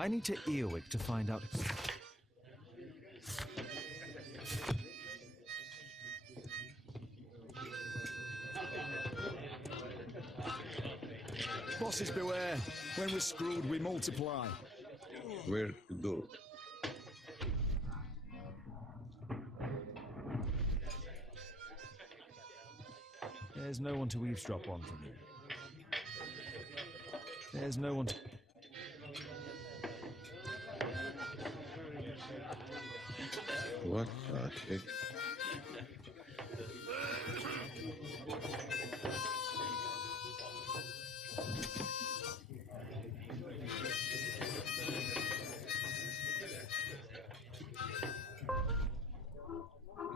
I need to earwig to find out. Bosses beware. When we're screwed, we multiply. Where to go? There's no one to eavesdrop on from here. There's no one to... What the heck?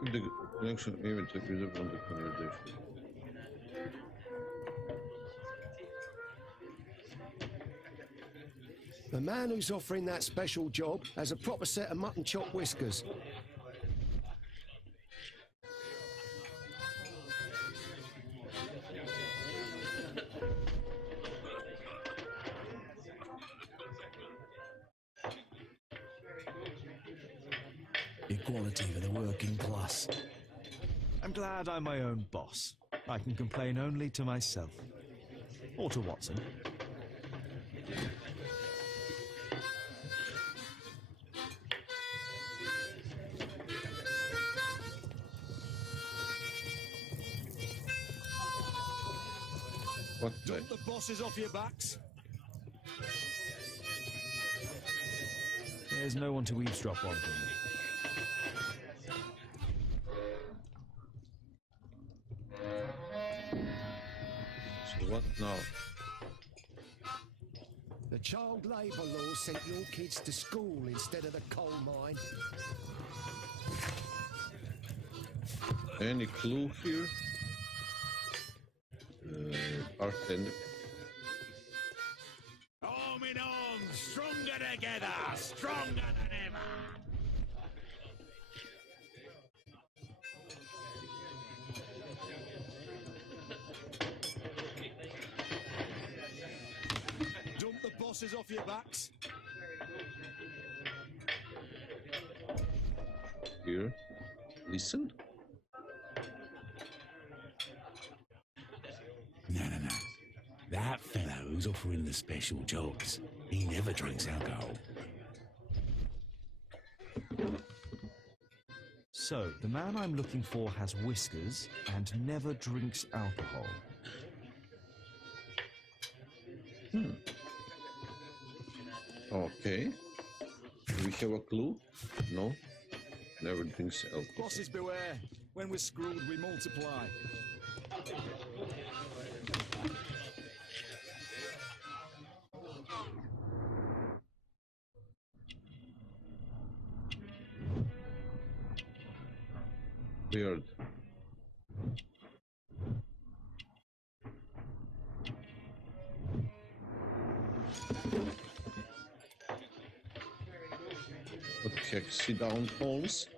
Keep the connection even to visible on the conversation. The man who's offering that special job has a proper set of mutton chop whiskers. Equality for the working class. I'm glad I'm my own boss. I can complain only to myself. Or to Watson. What the? Dump the bosses off your backs. There's no one to eavesdrop on from me. So what now? The child labour law sent your kids to school instead of the coal mine. Any clue here? Bartender. Arm in arm, stronger together, stronger than ever. Dump the bosses off your backs. Here. Listen. No. That fellow who's offering the special jobs, he never drinks alcohol. So, the man I'm looking for has whiskers and never drinks alcohol. Okay. Do we have a clue? No. Never drinks alcohol. Bosses beware. When we're screwed, we multiply. Weird. What the heck? Sit down, Holmes.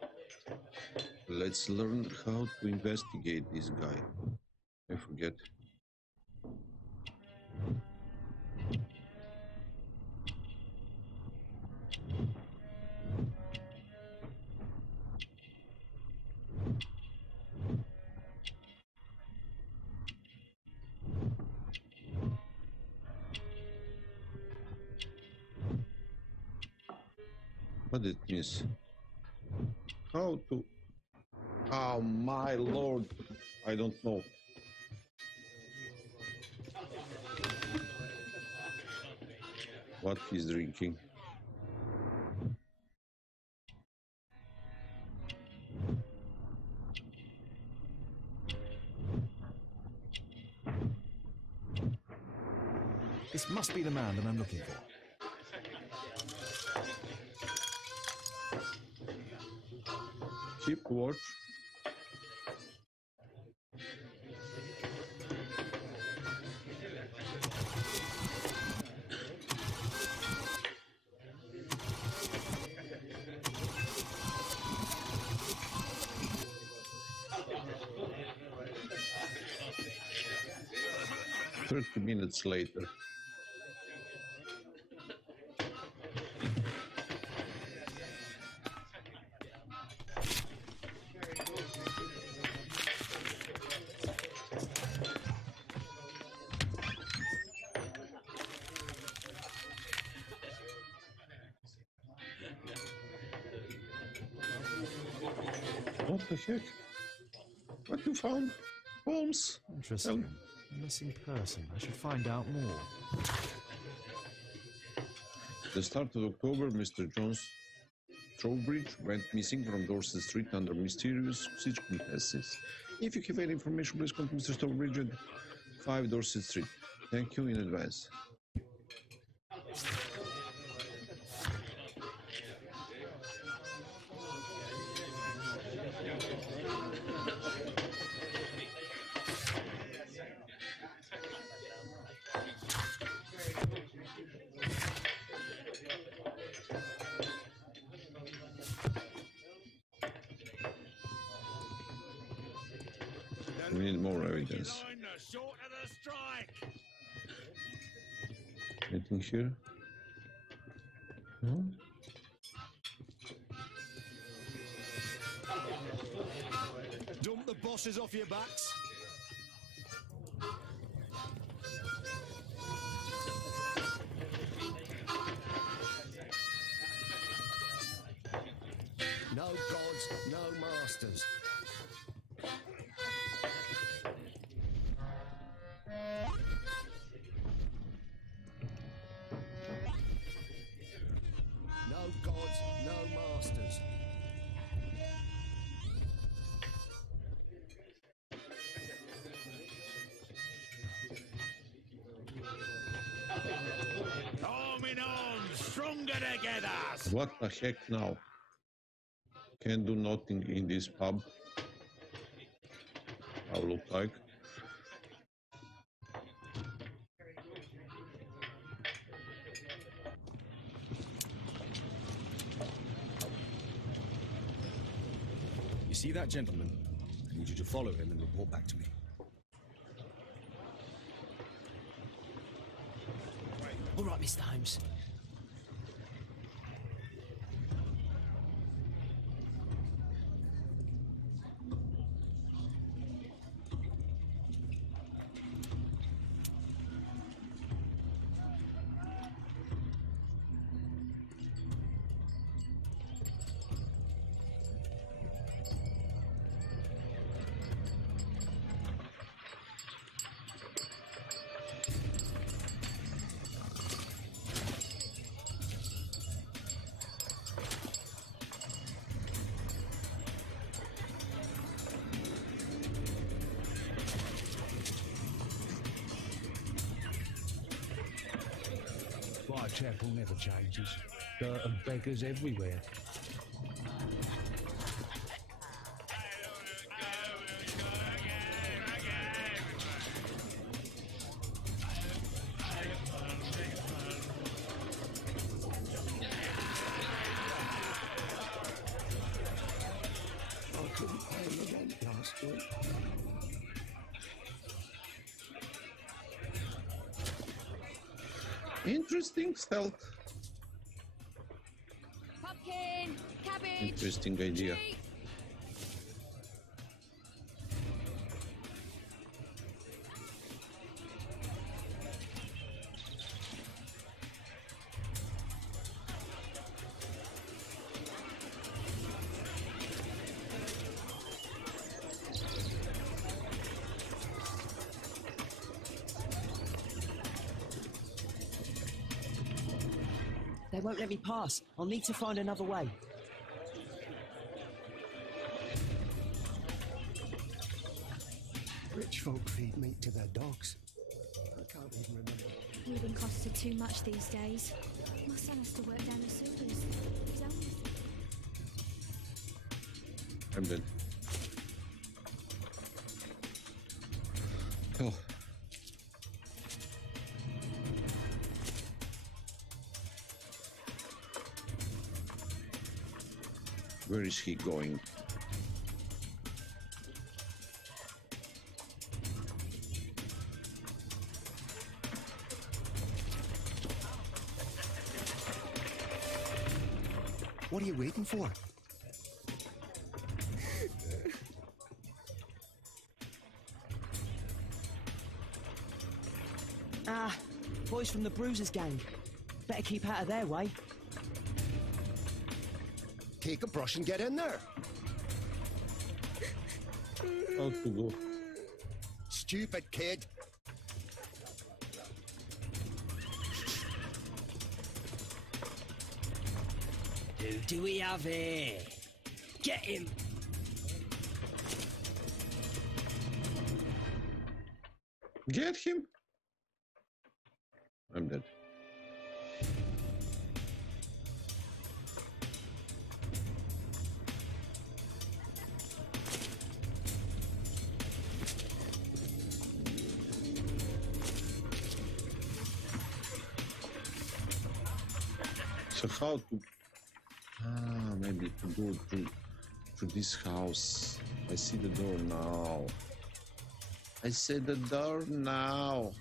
Let's learn how to investigate this guy. I forget. What it means? How to... Oh my lord, I don't know. What he's drinking? This must be the man that I'm looking for. Keep watch. "30 minutes later." the heck? What you found, Holmes? Interesting. A missing person. I should find out more. At the start of October, Mr. Jones Trowbridge went missing from Dorset Street under mysterious circumstances. If you have any information, please contact Mr. Trowbridge at 5 Dorset Street. Thank you in advance. We need more evidence. Anything here? No? Dump the bosses off your backs. No gods, no masters. No gods, no masters. Arm in arm, stronger together. What the heck now? Can do nothing in this pub. How look like? You see that gentleman? I need you to follow him and report back to me. All right, Mr. Holmes. Whitechapel never changes. Dirt and beggars everywhere. I couldn't pay the rent last week. Interesting stealth. Pumpkin, cabbage, Interesting idea. cheese. They won't let me pass. I'll need to find another way. Rich folk feed meat to their dogs. I can't even remember. Living costs are too much these days. My son has to work down the sewers. He's only... I'm dead. Oh. Where is he going? What are you waiting for? Ah, boys from the Bruisers gang. Better keep out of their way. Take a brush and get in there. to go? Stupid kid. Who do we have here? Get him! Get him! I'm dead. So how to... maybe to go to this house. I see the door now. I see the door now.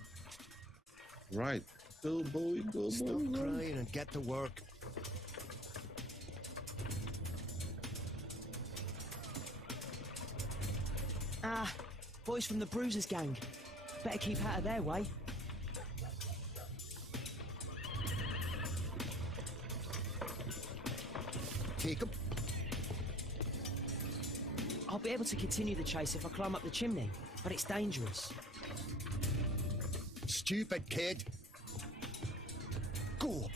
Right. Go boy, go Stop boy. crying and get to work. Ah, boys from the Bruisers gang. Better keep out of their way. Take him. I'll be able to continue the chase if I climb up the chimney, but it's dangerous. Stupid kid. Go.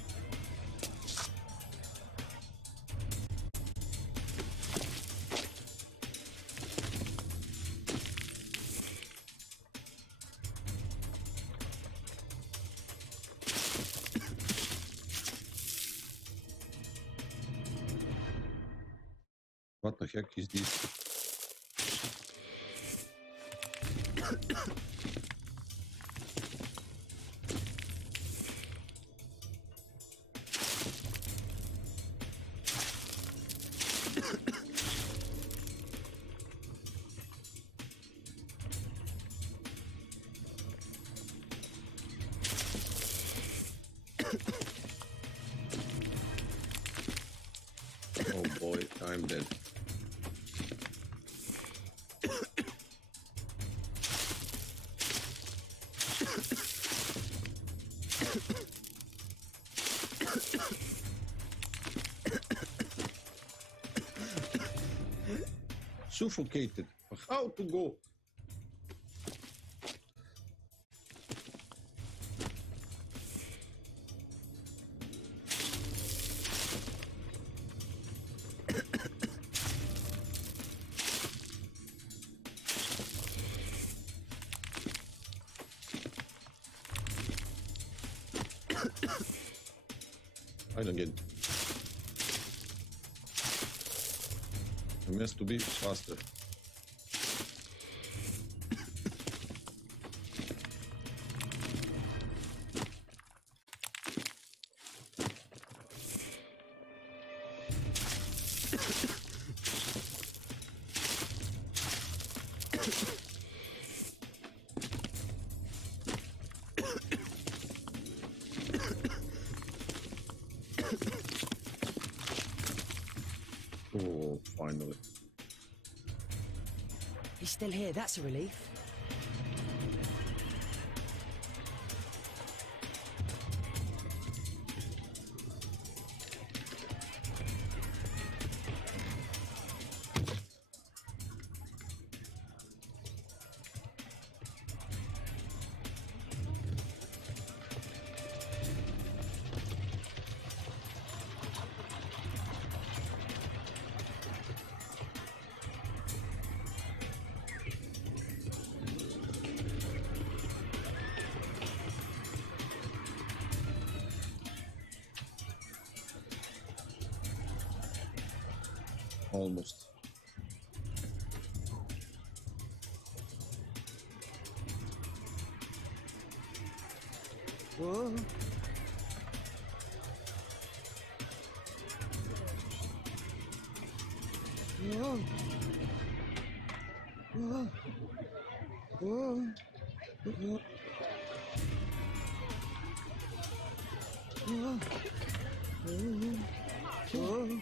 What the heck is this? Oh boy, I'm dead. Suffocated. How to go? I don't get it. It has to be faster. Oh, finally. He's still here, that's a relief. Almost. Whoa. Whoa. Whoa. Whoa. Whoa. Whoa. Whoa. Whoa.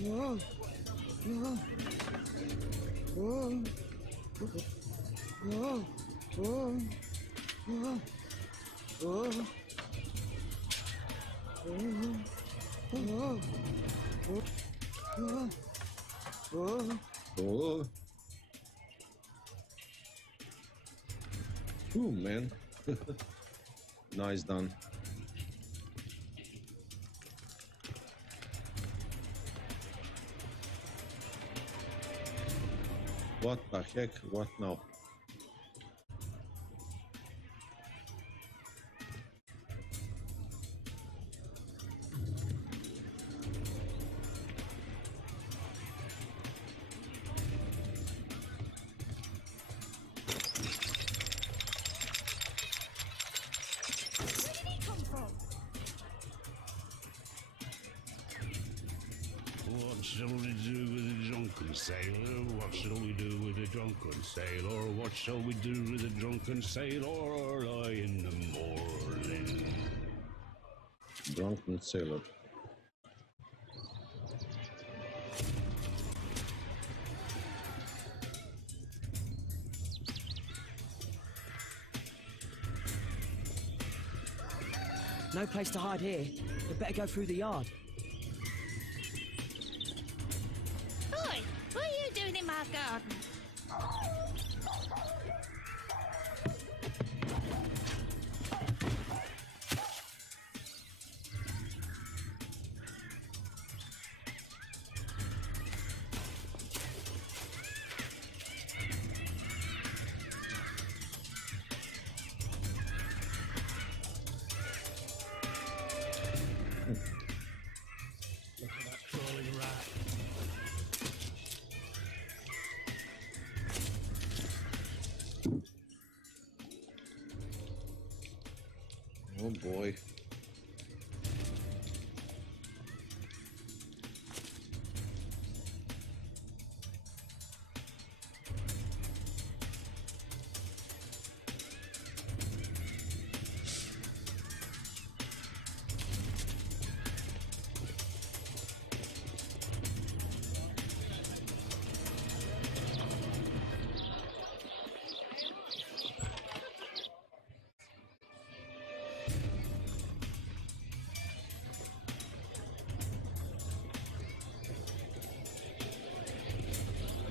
Whoa. Whoa. Whoa. Whoa. Whoa. Whoa. Whoa. Whoa. Whoa. Whoa. Oh. Ooh, man. Nice done. What the heck? What now? What shall we do with a drunken sailor? What shall we do with a drunken sailor? What shall we do with a drunken sailor? Early in the morning. Drunken sailor. No place to hide here. We better go through the yard. Oi! What are you doing in my garden? Look at that crawling rat. Oh boy.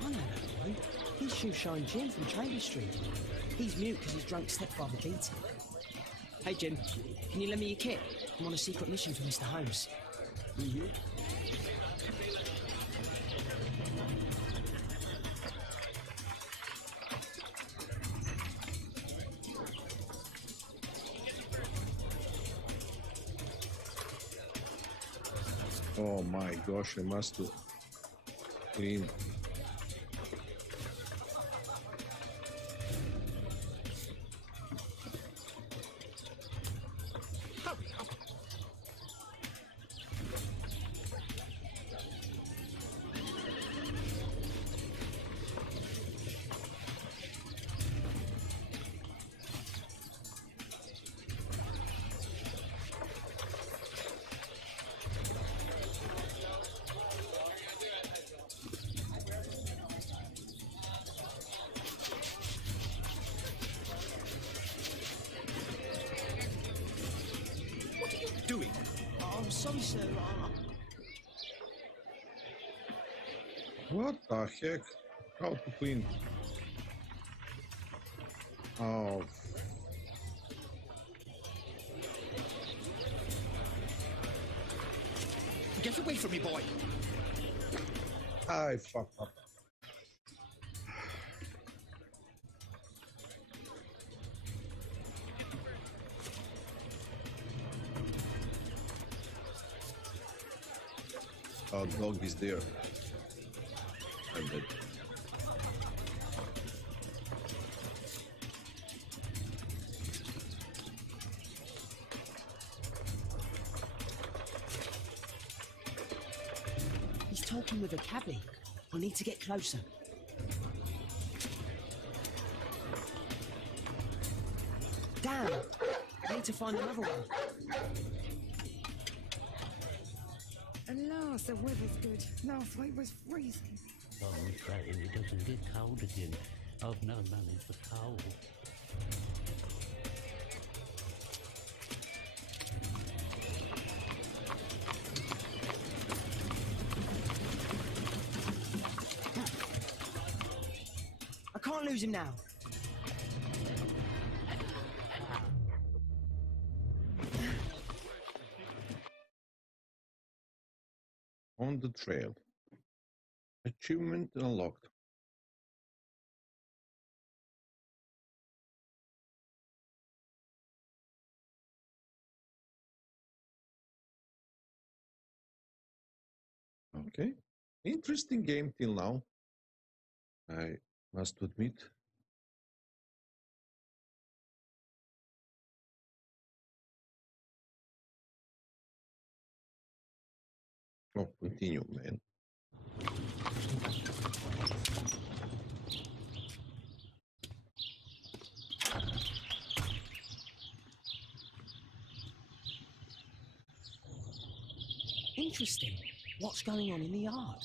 I know that boy. He's Shoeshine Jim from Chamber Street. He's mute because his drunk stepfather beats him. Hey Jim, can you lend me your kit? I'm on a secret mission for Mr. Holmes. Oh my gosh, I must clean. Doing? I'm sorry, sir. What the heck? How to clean? Oh. Get away from me, boy! I fucked up. Our dog is there. I'm dead. He's talking with a cabbie. I need to get closer. Damn! I need to find another one. At last, the weather's good. Last week was freezing. Oh, Fatty, it doesn't get cold again. I've no money for coal. Can't lose him now. On the trail. Achievement unlocked. Okay. Interesting game till now, I must admit. Oh, continue, man. Interesting. What's going on in the yard?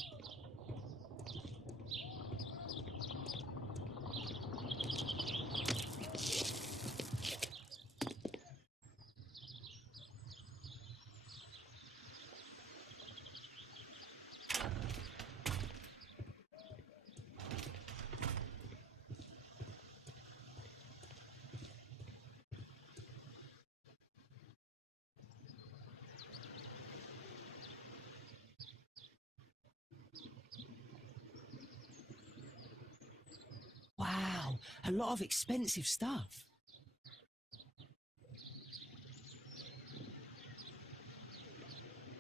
Wow, a lot of expensive stuff.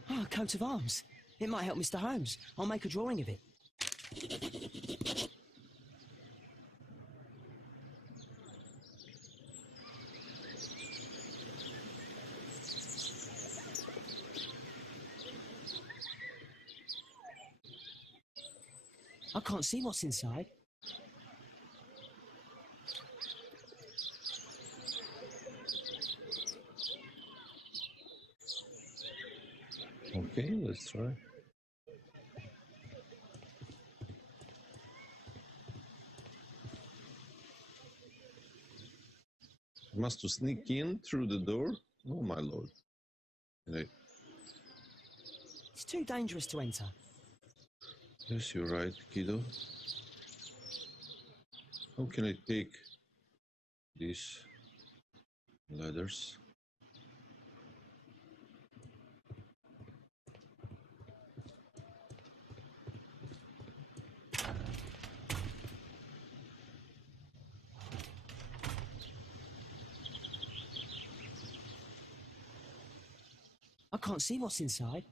Ah, a coat of arms. It might help Mr. Holmes. I'll make a drawing of it. I can't see what's inside. Okay, let's try. Must to sneak in through the door? Oh my lord. Right. It's too dangerous to enter. Yes, you're right, kiddo. How can I take these ladders? I can't see what's inside.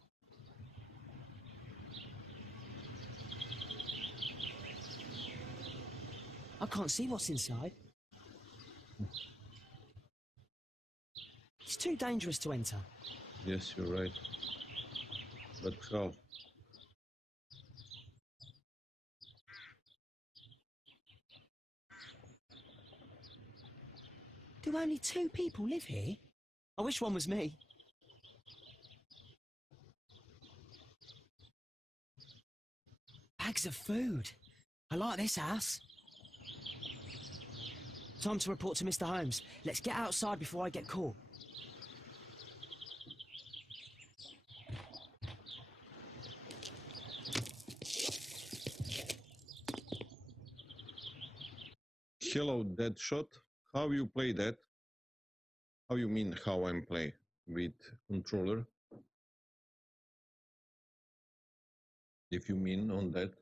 I can't see what's inside. It's too dangerous to enter. Yes, you're right. But how? Do only 2 people live here? I wish one was me. Bags of food. I like this house. Time to report to Mr. Holmes. Let's get outside before I get caught. Hello, Deadshot. How you play that? How you mean how I'm play? With controller? If you mean on that.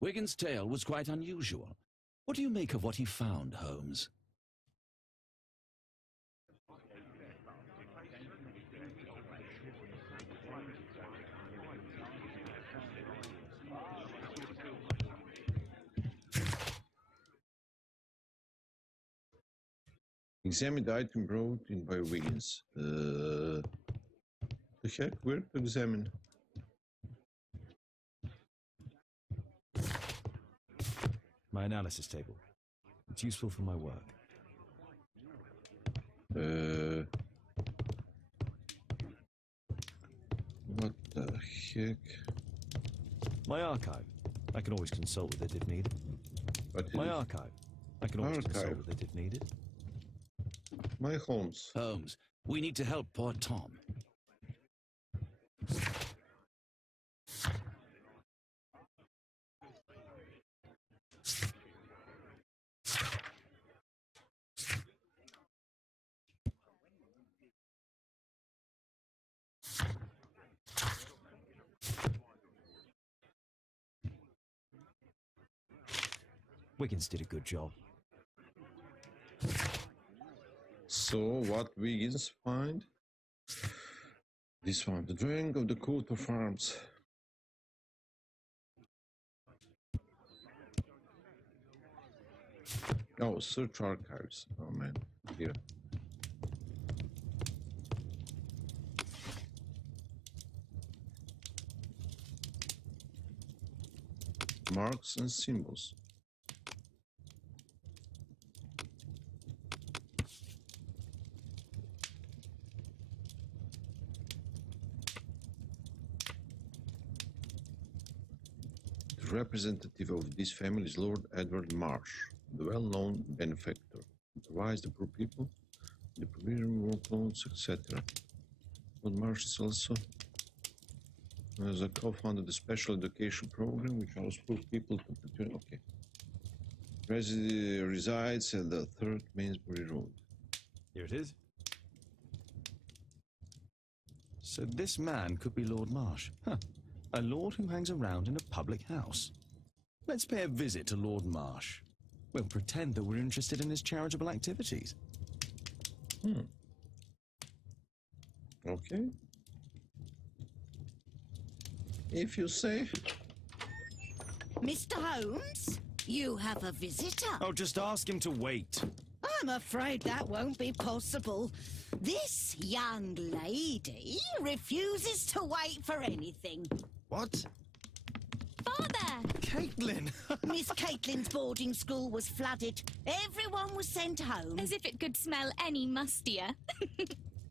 Wigan's tale was quite unusual. What do you make of what he found, Holmes? Examine the item brought in by Wiggins. The heck? Where to examine? My analysis table. It's useful for my work. What the heck? My archive. I can always consult with it if needed. What My is archive. I can always consult archive? with it if needed. My Holmes. Holmes, we need to help poor Tom. Wiggins did a good job. So, what Wiggins find? This one, the drawing of the coat of arms. Oh, search archives. Oh man, here. Marks and symbols. The representative of this family is Lord Edward Marsh, the well-known benefactor. He provides the poor people, the provision of clothes, etc. Lord Marsh is also as a co-founder the special education program which allows poor people to okay. Resides at the 3rd Mainsbury Road. Here it is. So this man could be Lord Marsh. Huh. A lord who hangs around in a public house. Let's pay a visit to Lord Marsh. We'll pretend that we're interested in his charitable activities. Okay. If you say. Mr. Holmes, you have a visitor. Oh, just ask him to wait. I'm afraid that won't be possible. This young lady refuses to wait for anything. What? Father! Caitlin! Miss Caitlin's boarding school was flooded. Everyone was sent home. As if it could smell any mustier.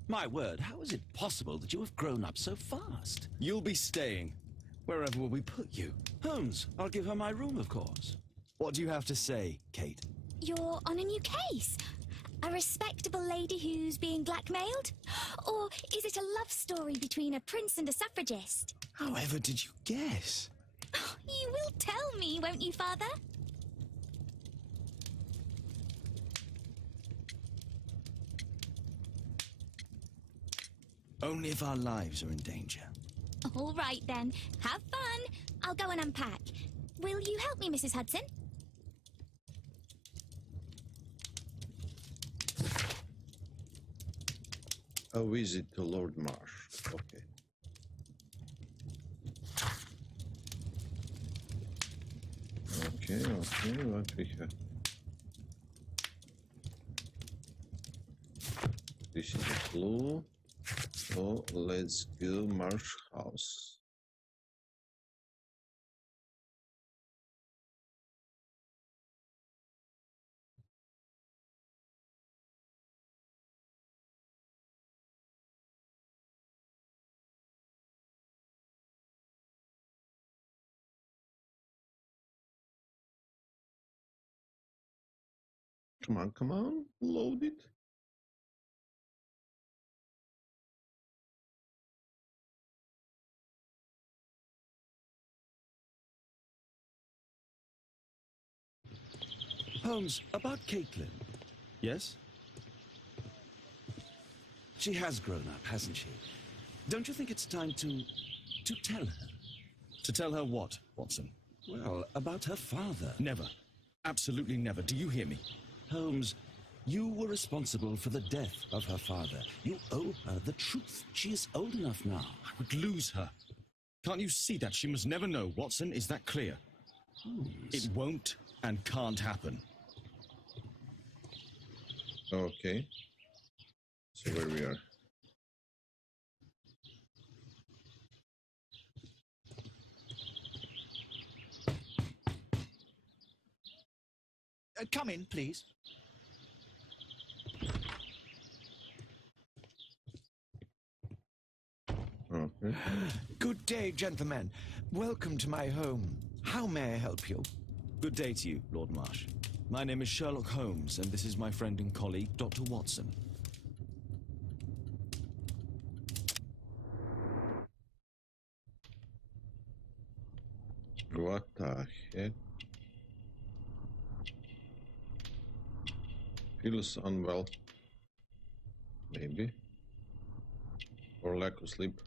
My word, how is it possible that you have grown up so fast? You'll be staying. Wherever will we put you? Holmes, I'll give her my room, of course. What do you have to say, Kate? You're on a new case. A respectable lady who's being blackmailed? Or is it a love story between a prince and a suffragist? However did you guess? You will tell me, won't you, Father? Only if our lives are in danger. All right, then. Have fun. I'll go and unpack. Will you help me, Mrs. Hudson? A visit to Lord Marsh. Okay. Okay, what we have? This is a clue. So let's go Marsh House. Come on, load it. Holmes, about Caitlin. Yes? She has grown up, hasn't she? Don't you think it's time to tell her? To tell her what, Watson? Well, about her father. Never. Absolutely never. Do you hear me? Holmes, you were responsible for the death of her father. You owe her the truth. She is old enough now. I would lose her. Can't you see that? She must never know, Watson. Is that clear? Holmes. It won't and can't happen. Okay. So where we are. Come in, please. Okay. Good day, gentlemen. Welcome to my home. How may I help you? Good day to you, Lord Marsh. My name is Sherlock Holmes, and this is my friend and colleague, Dr. Watson. What the heck? Feels unwell. Maybe. Or lack of sleep.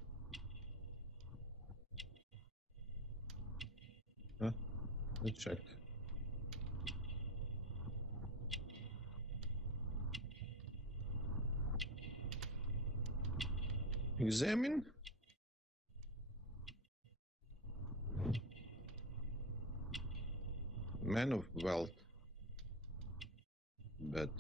Huh? Let's check. Examine. Man of wealth. But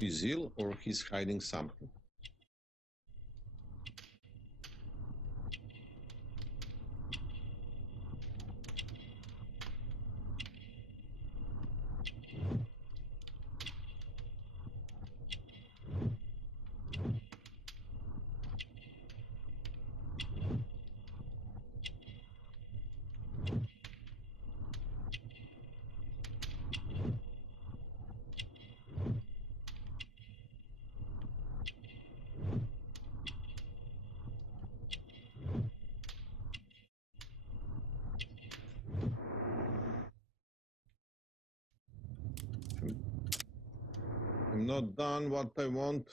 he's ill or he's hiding something. I'm not done what I want.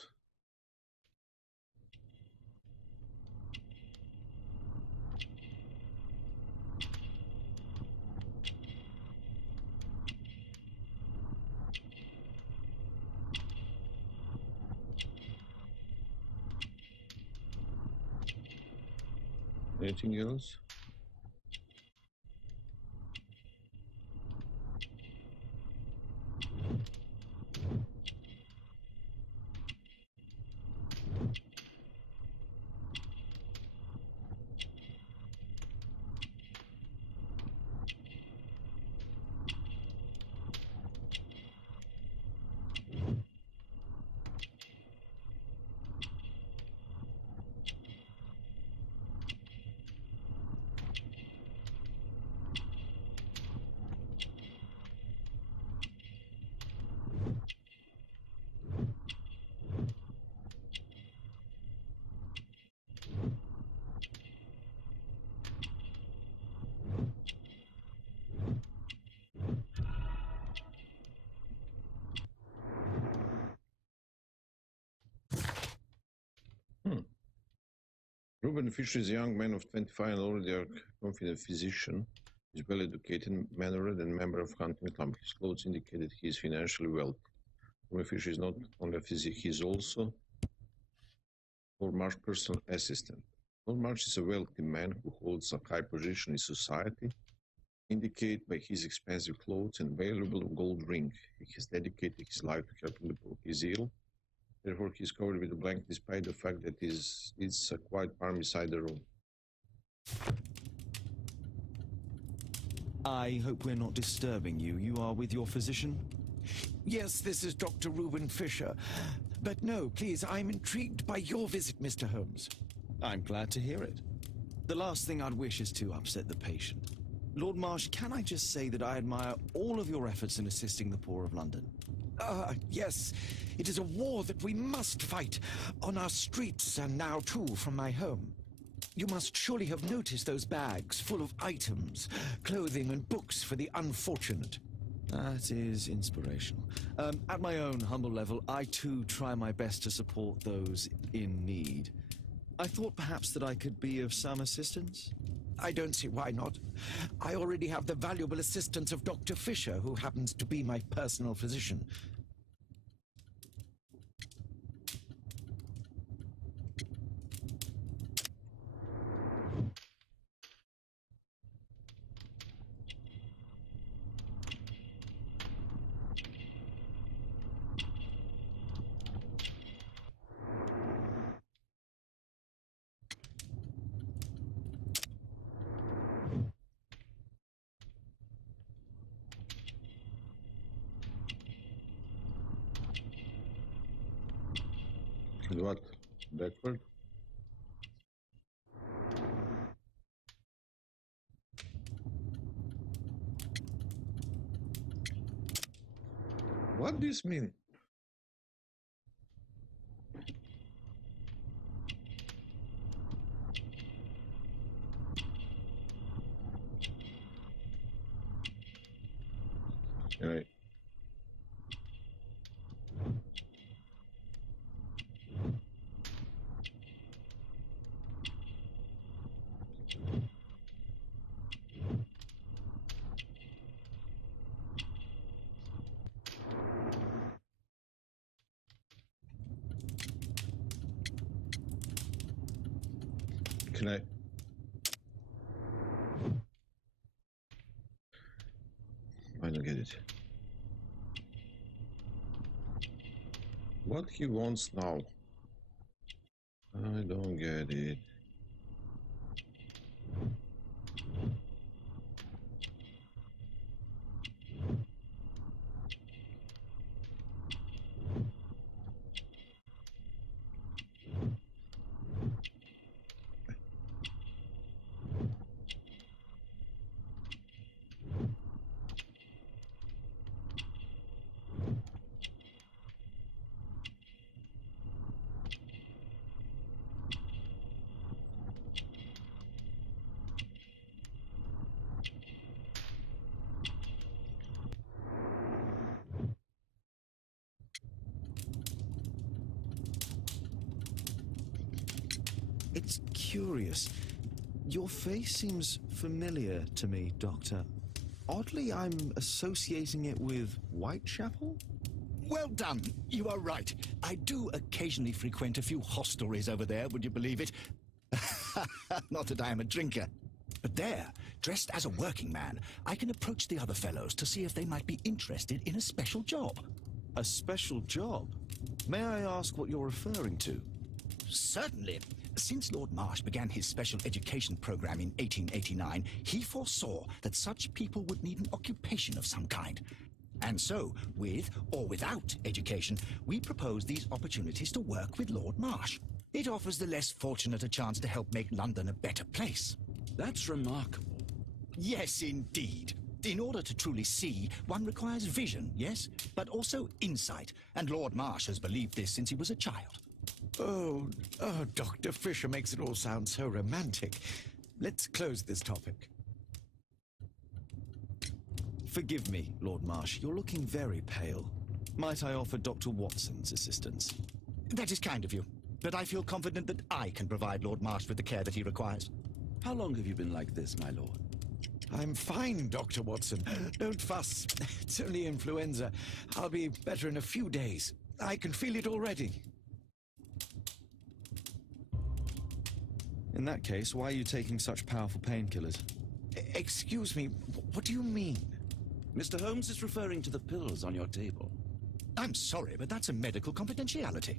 Anything else? Reuben Fisher is a young man of 25 and already a confident physician. He's well educated, mannered, and member of hunting club. His clothes indicated he is financially wealthy. Reuben Fisher is not only a physician, he is also Lord Marsh's personal assistant. Lord Marsh is a wealthy man who holds a high position in society, indicated by his expensive clothes and valuable gold ring. He has dedicated his life to helping the poor. He is ill. Therefore, he is covered with a blanket despite the fact that it's a quiet palm beside the room. I hope we're not disturbing you. You are with your physician? Yes, this is Dr. Reuben Fisher. But no, please, I'm intrigued by your visit, Mr. Holmes. I'm glad to hear it. The last thing I'd wish is to upset the patient. Lord Marsh, can I just say that I admire all of your efforts in assisting the poor of London? Yes. It is a war that we must fight on our streets and now, too, from my home. You must surely have noticed those bags full of items, clothing and books for the unfortunate. That is inspirational. At my own humble level, I too try my best to support those in need. I thought perhaps that I could be of some assistance. I don't see why not. I already have the valuable assistance of Dr. Fisher, who happens to be my personal physician. What? Backward? What does this mean? Right. Can I don't get it. What he wants now? I don't get it. It's curious. Your face seems familiar to me, Doctor. Oddly, I'm associating it with Whitechapel? Well done. You are right. I do occasionally frequent a few hostelries over there, would you believe it? Not that I am a drinker. But there, dressed as a working man, I can approach the other fellows to see if they might be interested in a special job. A special job? May I ask what you're referring to? Certainly. Since Lord Marsh began his special education program in 1889, he foresaw that such people would need an occupation of some kind. And so, with or without education, we propose these opportunities to work with Lord Marsh. It offers the less fortunate a chance to help make London a better place. That's remarkable. Yes, indeed. In order to truly see, one requires vision, yes, but also insight. And Lord Marsh has believed this since he was a child. Oh, Dr. Fisher makes it all sound so romantic. Let's close this topic. Forgive me, Lord Marsh. You're looking very pale. Might I offer Dr. Watson's assistance? That is kind of you, but I feel confident that I can provide Lord Marsh with the care that he requires. How long have you been like this, my lord? I'm fine, Dr. Watson. Don't fuss. It's only influenza. I'll be better in a few days. I can feel it already. In that case, why are you taking such powerful painkillers? Excuse me, what do you mean? Mr. Holmes is referring to the pills on your table. I'm sorry, but that's a medical confidentiality.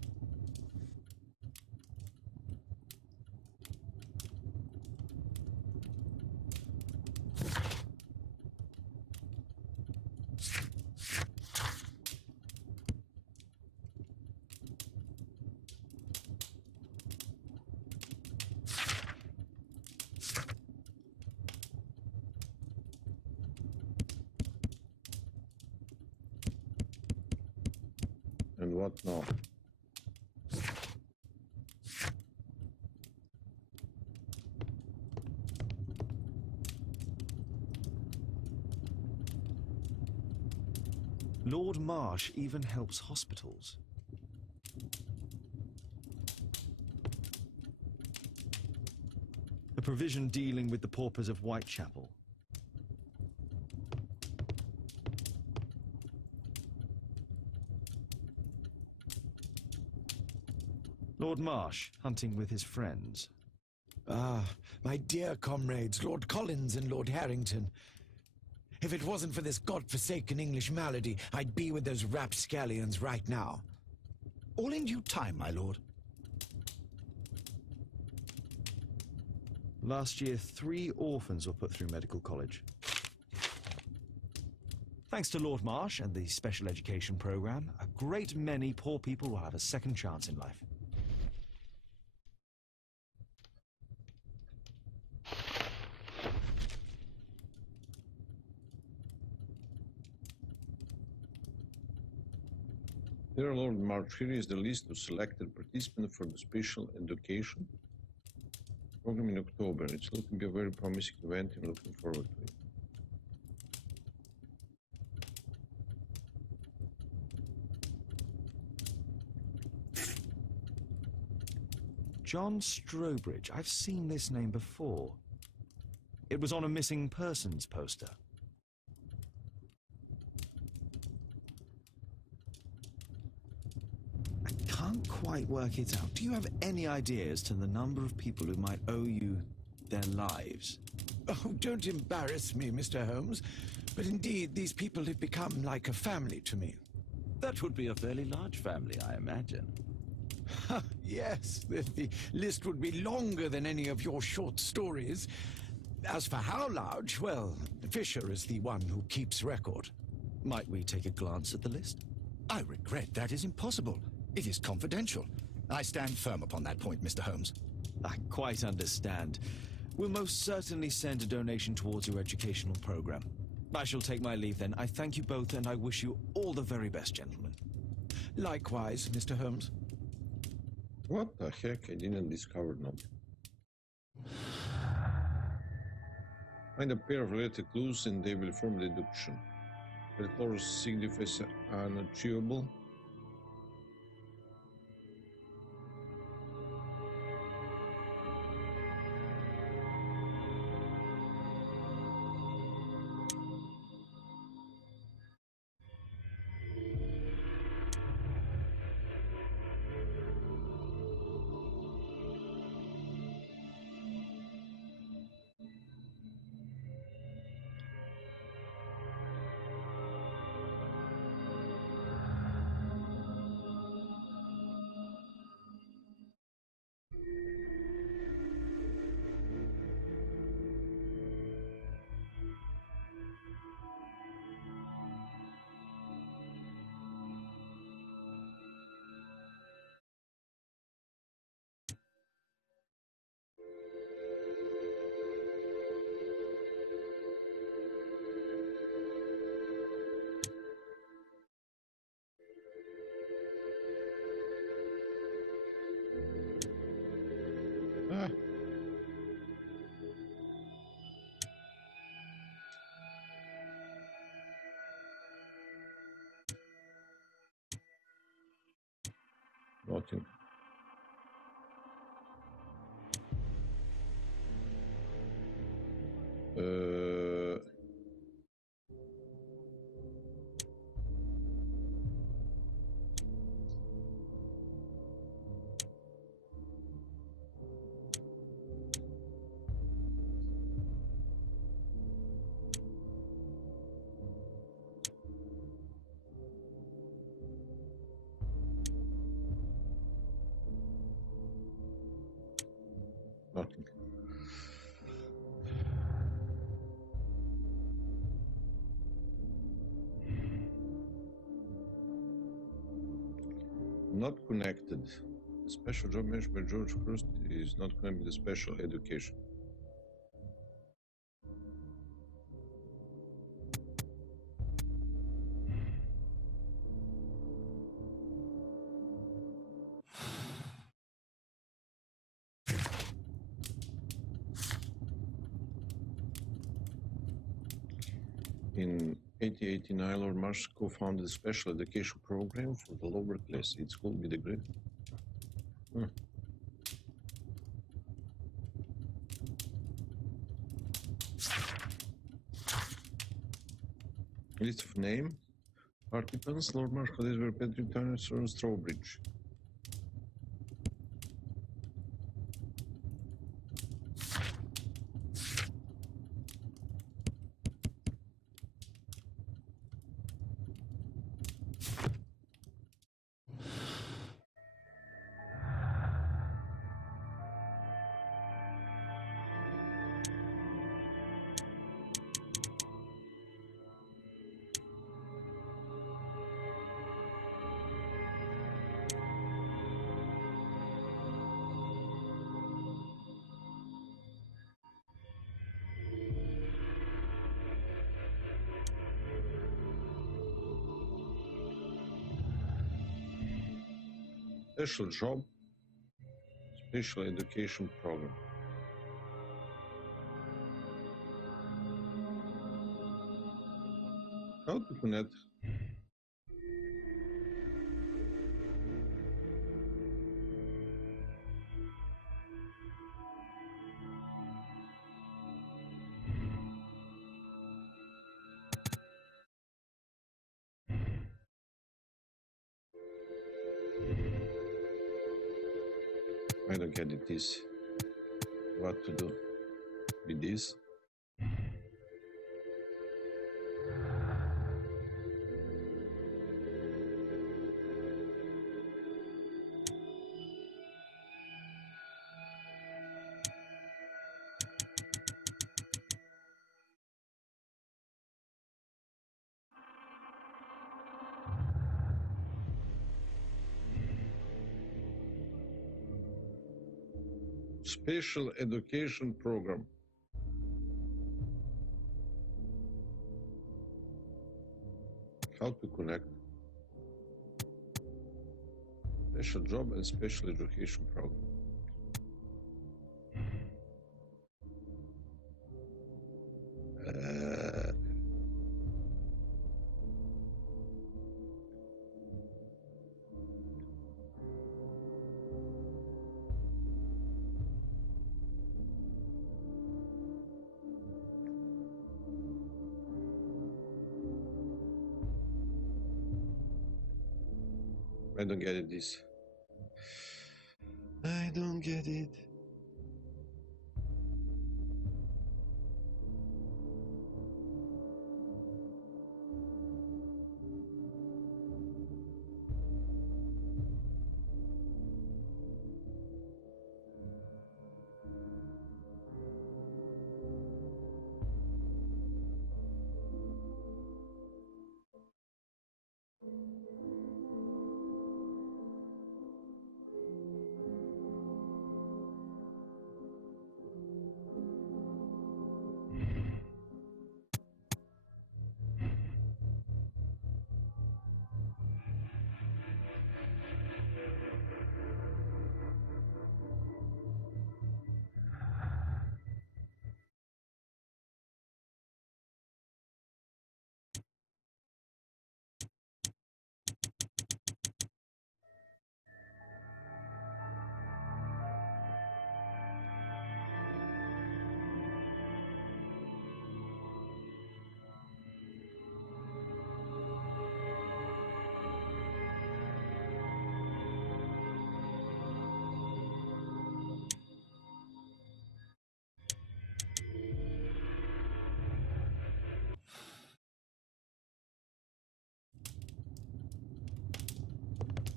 And what now? Lord Marsh even helps hospitals. A provision dealing with the paupers of Whitechapel. Lord Marsh, hunting with his friends. Ah, my dear comrades, Lord Collins and Lord Harrington. If it wasn't for this godforsaken English malady, I'd be with those rapscallions right now. All in due time, my lord. Last year, 3 orphans were put through medical college. Thanks to Lord Marsh and the special education program, a great many poor people will have a second chance in life. Dear Lord Marsh, here is the list of selected participants for the special education program in October. It's looking to be a very promising event. I'm looking forward to it. John Strobridge. I've seen this name before. It was on a missing persons poster. I can't quite work it out. Do you have any idea as to the number of people who might owe you their lives? Oh, don't embarrass me, Mr. Holmes. But indeed, these people have become like a family to me. That would be a fairly large family, I imagine. Yes, the list would be longer than any of your short stories. As for how large, well, Fisher is the one who keeps record. Might we take a glance at the list? I regret that is impossible. It is confidential. I stand firm upon that point, Mr. Holmes. I quite understand. We'll most certainly send a donation towards your educational program. I shall take my leave then. I thank you both, and I wish you all the very best, gentlemen. Likewise, Mr. Holmes. What the heck? I didn't discover nothing. Find a pair of related clues and they will form deduction. The colors signifies unachievable. Nothing. Nothing. Not connected. The special job mentioned by George Crust is not connected with the special education. In 1889, Lord Marsh co-founded a special education program for the lower class. It's called Be the Great. List of name participants: Lord Marsh, Codesbury, Patrick Turner, Strawbridge. Special job, special education program. How to connect? I don't get it. This. What to do with this? Special education program. How to connect? Special job and special education program. I don't get it, this. I don't get it.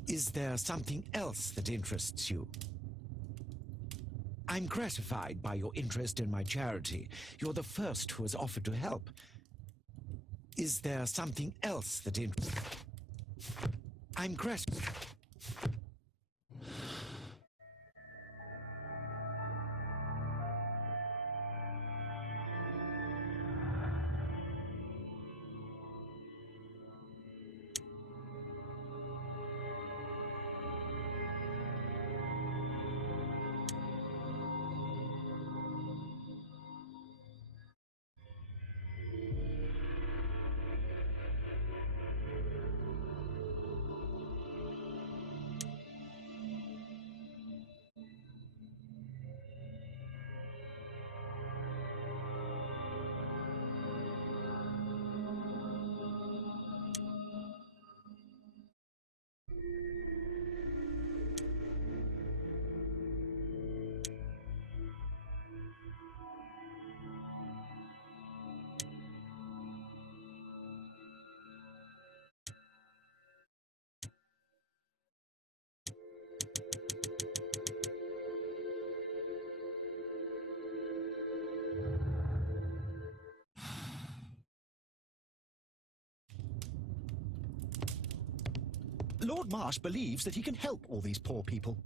Is there something else that interests you? I'm gratified by your interest in my charity. You're the first who has offered to help. Is there something else that interests you? I'm gratified. Lord Marsh believes that he can help all these poor people.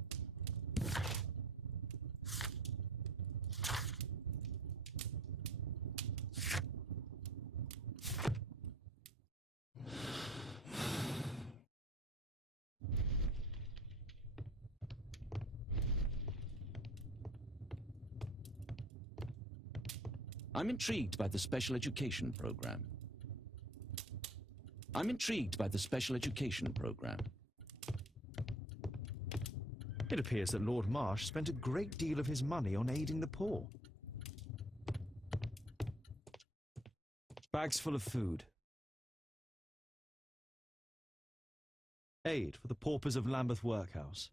I'm intrigued by the special education program. I'm intrigued by the special education program. It appears that Lord Marsh spent a great deal of his money on aiding the poor. Bags full of food. Aid for the paupers of Lambeth Workhouse.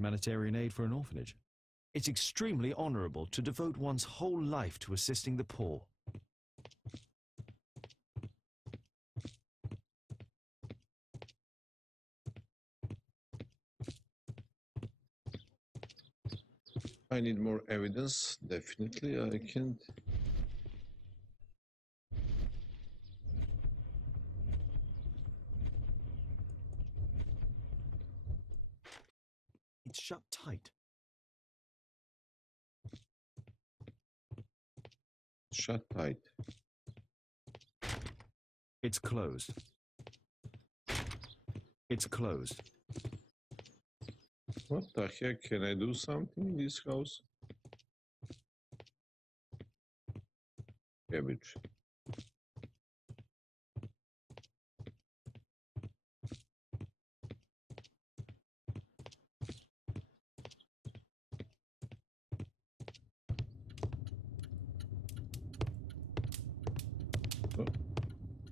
Humanitarian aid for an orphanage. It's extremely honorable to devote one's whole life to assisting the poor. I need more evidence. Definitely, I can't. It's shut tight. Shut tight. It's closed. It's closed. What the heck? Can I do something in this house? Cabbage.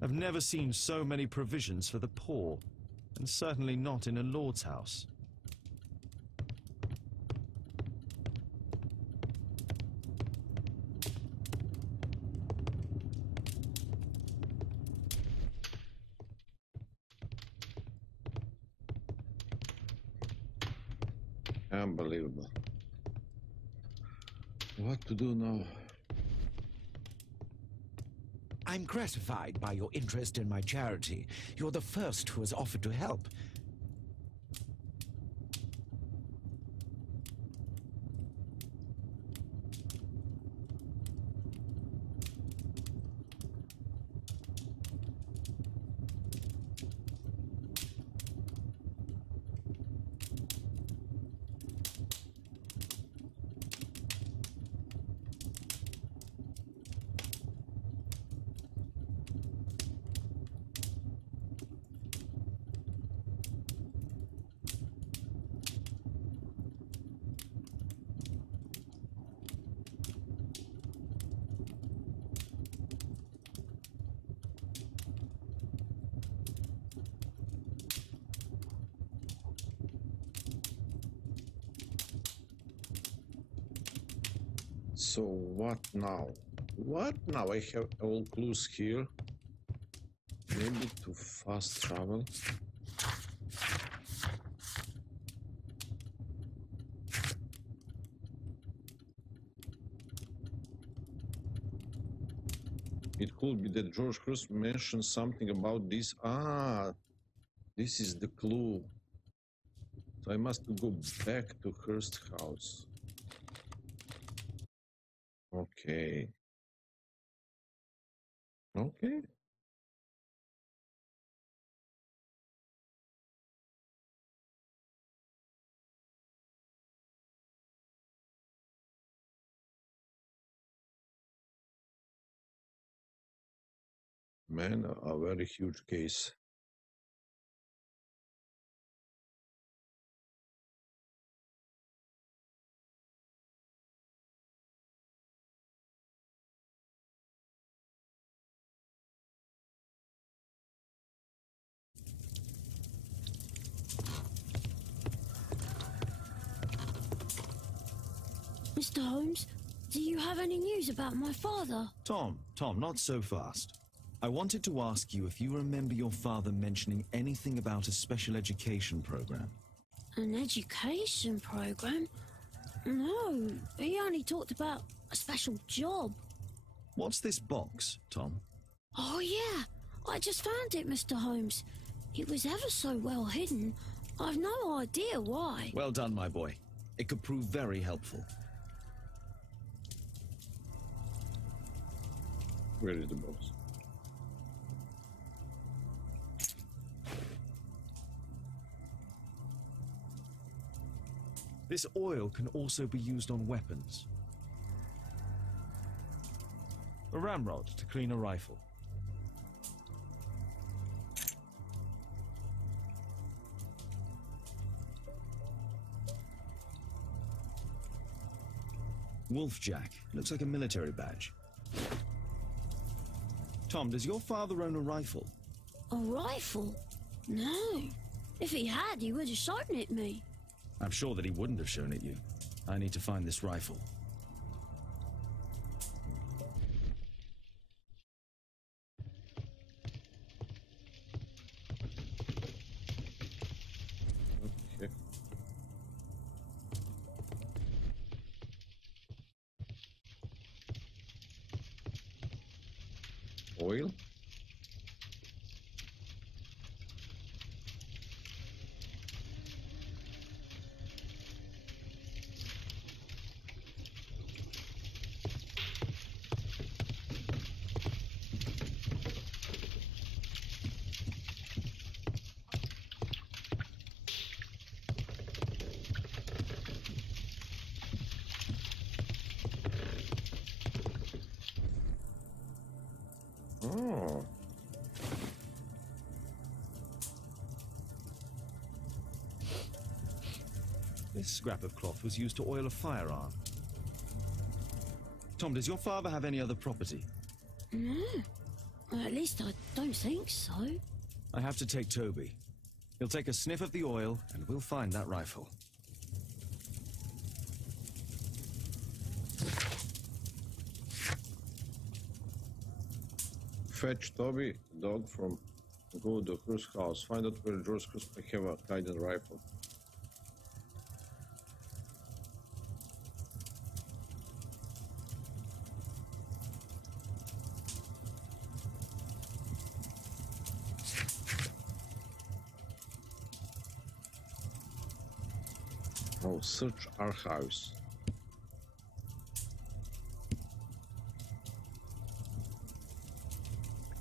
I've never seen so many provisions for the poor, and certainly not in a lord's house. Unbelievable. What to do now? I'm gratified by your interest in my charity. You're the first who has offered to help. So what now? What now? I have all clues here. Maybe to fast travel. It could be that George Hurst mentioned something about this. Ah, this is the clue. So I must go back to Hurst house. Okay. Okay. Man, a very huge case. Mr. Holmes, do you have any news about my father? Tom, not so fast. I wanted to ask you if you remember your father mentioning anything about a special education program. An education program? No, he only talked about a special job. What's this box, Tom? Oh, yeah. I just found it, Mr. Holmes. It was ever so well hidden. I've no idea why. Well done, my boy. It could prove very helpful. Where is the box? This oil can also be used on weapons. A ramrod to clean a rifle. Wolfjack. Looks like a military badge. Tom, does your father own a rifle? A rifle? No. If he had, he would have shown it me. I'm sure that he wouldn't have shown it you. I need to find this rifle. Okay. Oil. Oh. This scrap of cloth was used to oil a firearm. Tom, does your father have any other property? No. Well, at least I don't think so. I have to take Toby. He'll take a sniff of the oil, and we'll find that rifle. Fetch Toby, dog from go to Cruz house. Find out where George Cruz may have a guided rifle. Oh, search our house.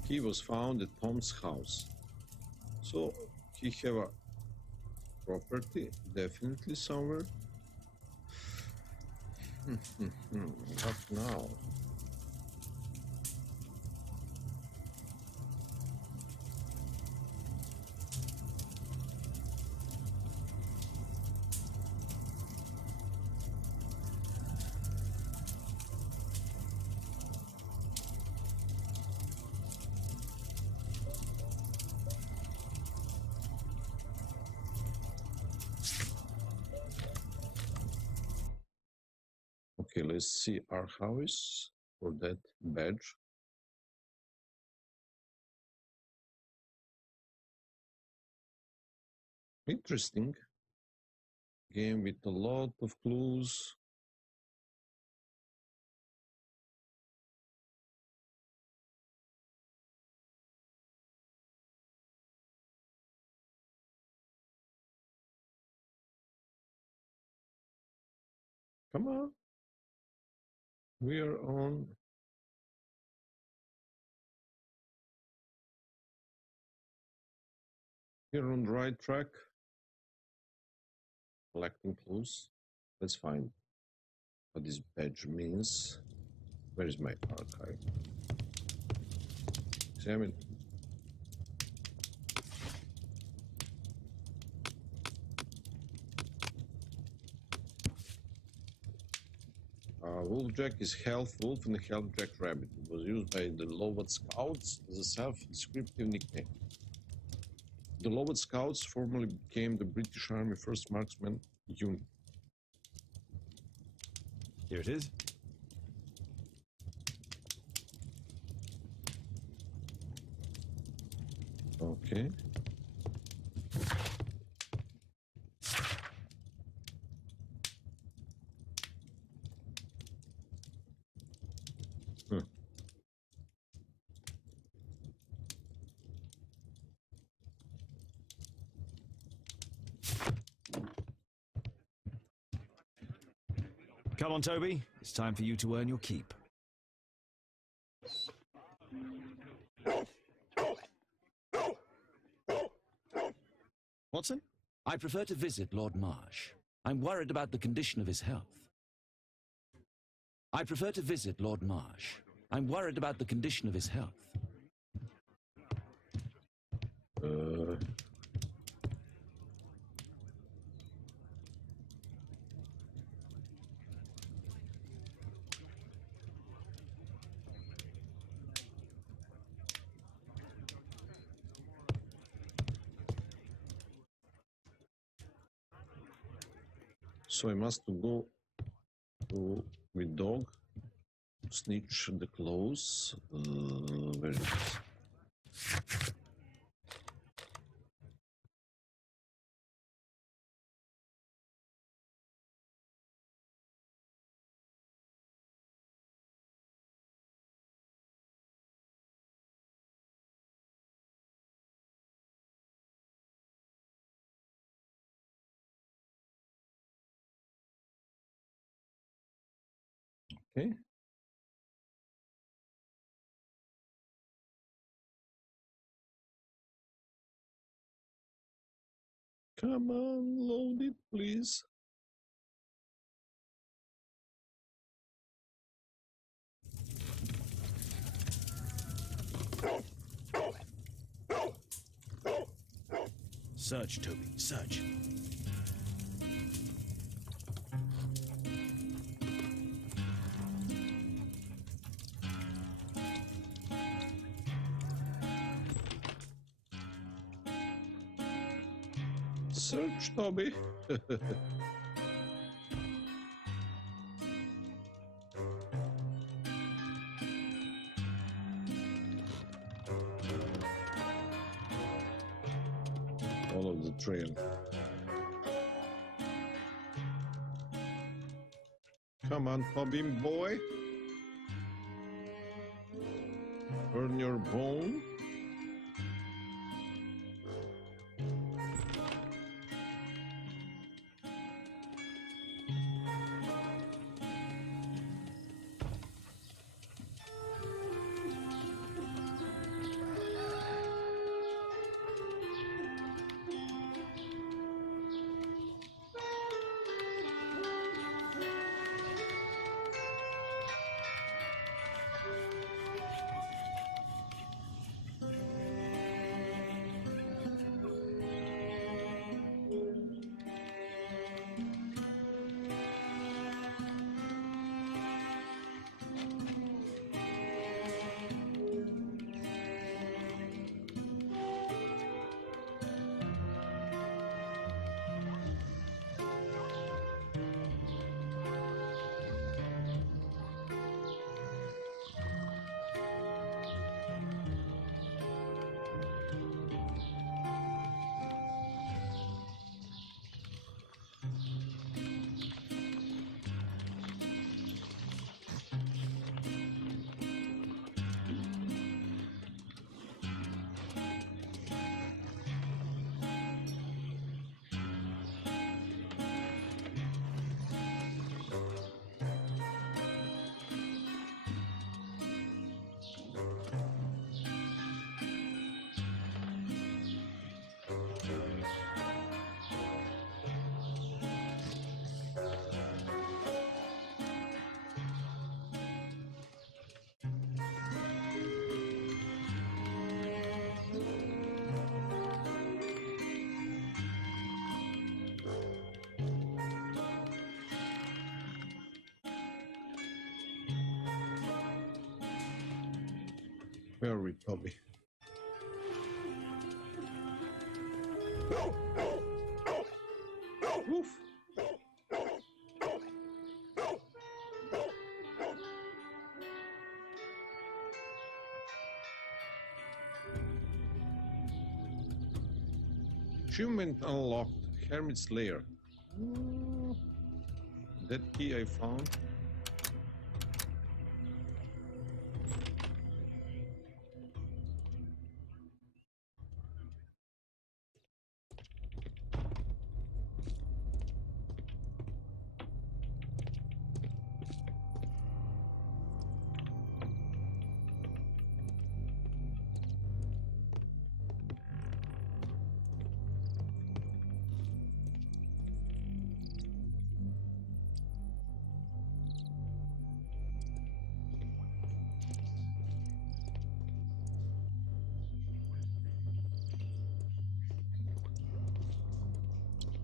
He was found at Tom's house. So he have a property definitely somewhere. What now? Okay, let's see our house for that badge. Interesting. Game with a lot of clues. Come on. We are on. We're on the right track. Collecting clues. Let's find what this badge means. Where is my archive? Examine. Wolfjack is health wolf and Jack rabbit. It was used by the Lowwood Scouts as a self-descriptive nickname. The Lowwood Scouts formerly became the British Army 1st Marksman Unit. Here it is. Okay. Come on, Toby. It's time for you to earn your keep. Watson? I prefer to visit Lord Marsh. I'm worried about the condition of his health. I prefer to visit Lord Marsh. I'm worried about the condition of his health. So I must go to with dog, snitch the clothes. Where is it? Okay. Come on, load it, please. Search, Toby, search. Search, Toby. Follow the trail. Come on, Toby boy. Earn your bone. Where are we, Toby? Woof. Achievement unlocked. Hermit's Lair. That key I found.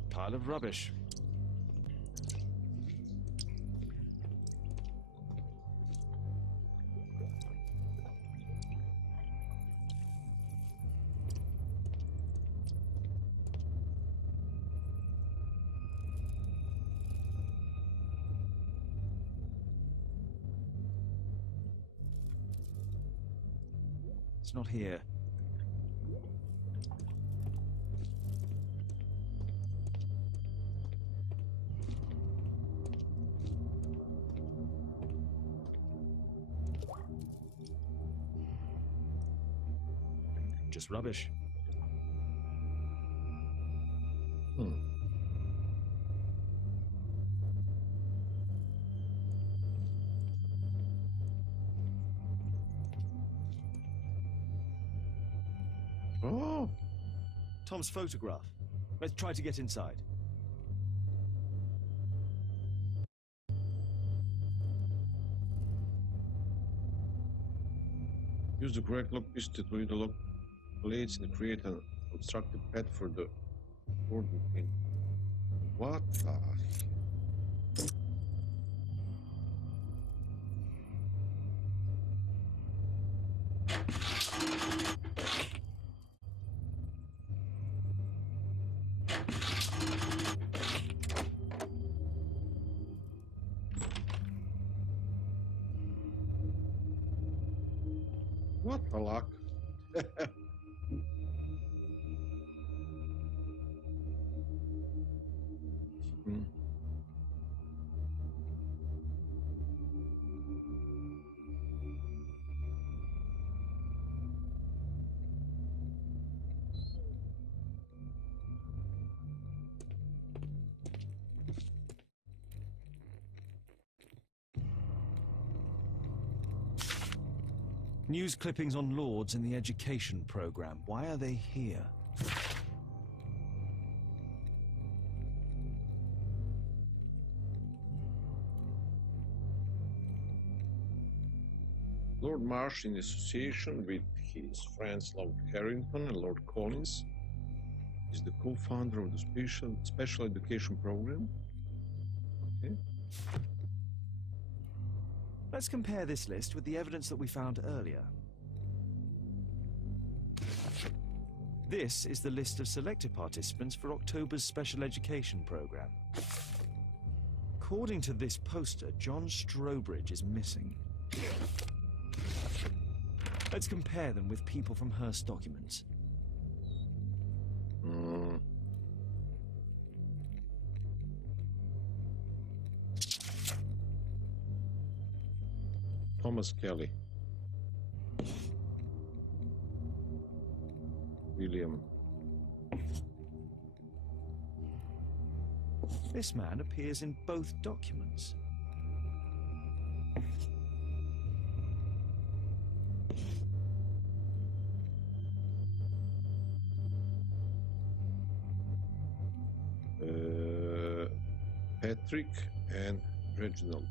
Pile of rubbish. It's not here. Just rubbish. Oh! Tom's photograph. Let's try to get inside. Use the correct lock piece to read the lock plates and create an obstructive path for the boarding pin. What the? What the luck? News clippings on Lords in the education program. Why are they here? Lord Marsh, in association with his friends Lord Harrington and Lord Collins, is the co-founder of the special education program. Okay. Let's compare this list with the evidence that we found earlier. This is the list of selected participants for October's special education program. According to this poster, John Strobridge is missing. Let's compare them with people from Hearst documents. Thomas Kelly. William. This man appears in both documents. Patrick and Reginald.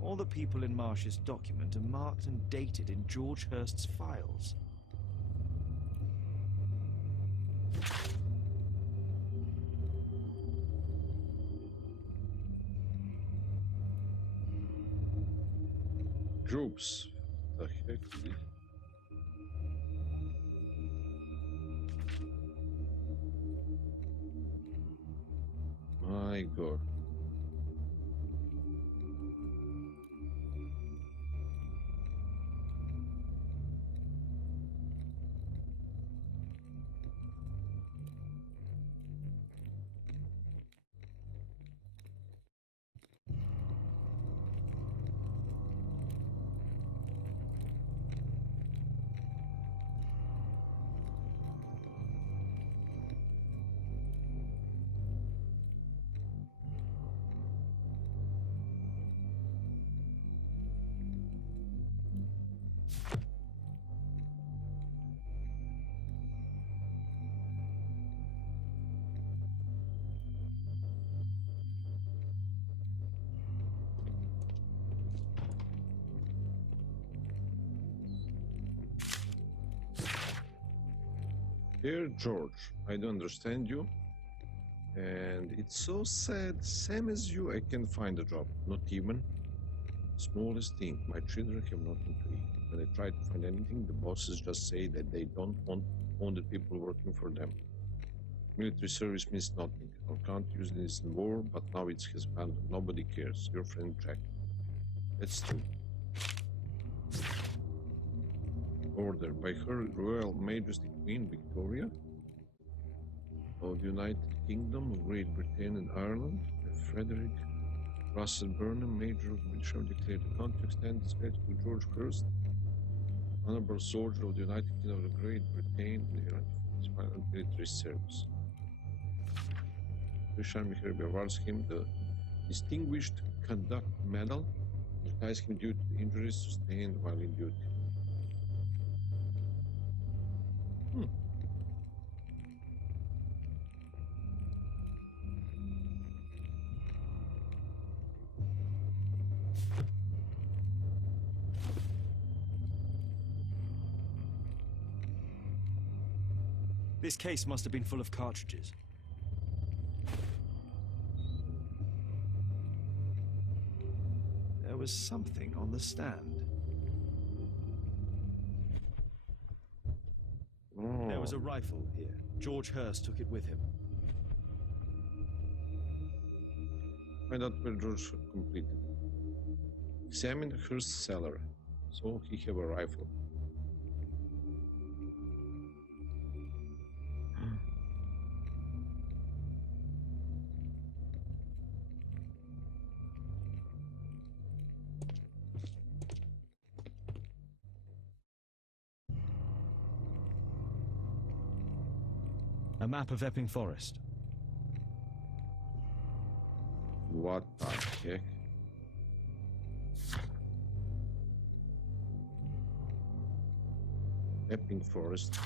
All the people in Marsh's document are marked and dated in George Hurst's files. Groups. The heck? My God. Dear George, I don't understand you. And it's so sad. Same as you, I can't find a job. Not even smallest thing. My children have nothing to eat. When I try to find anything, the bosses just say that they don't want wounded people working for them. Military service means nothing. Our country used this in war, but now it has abandoned. Nobody cares. Your friend Jack. That's true. Order by Her Royal Majesty Queen Victoria of the United Kingdom of Great Britain and Ireland, and Frederick Russell Burnham, Major of the British Army, declared the country extends gratitude to George Hurst, honorable soldier of the United Kingdom of Great Britain and Ireland, for his violent military service. British Army hereby awards him the Distinguished Conduct Medal, advertising him due to the injuries sustained while in duty. This case must have been full of cartridges. There was something on the stand. There was a rifle here. George Hurst took it with him. Find out where George completed. Examine Hurst's cellar. So he have a rifle. A map of Epping Forest. What the heck? Epping Forest.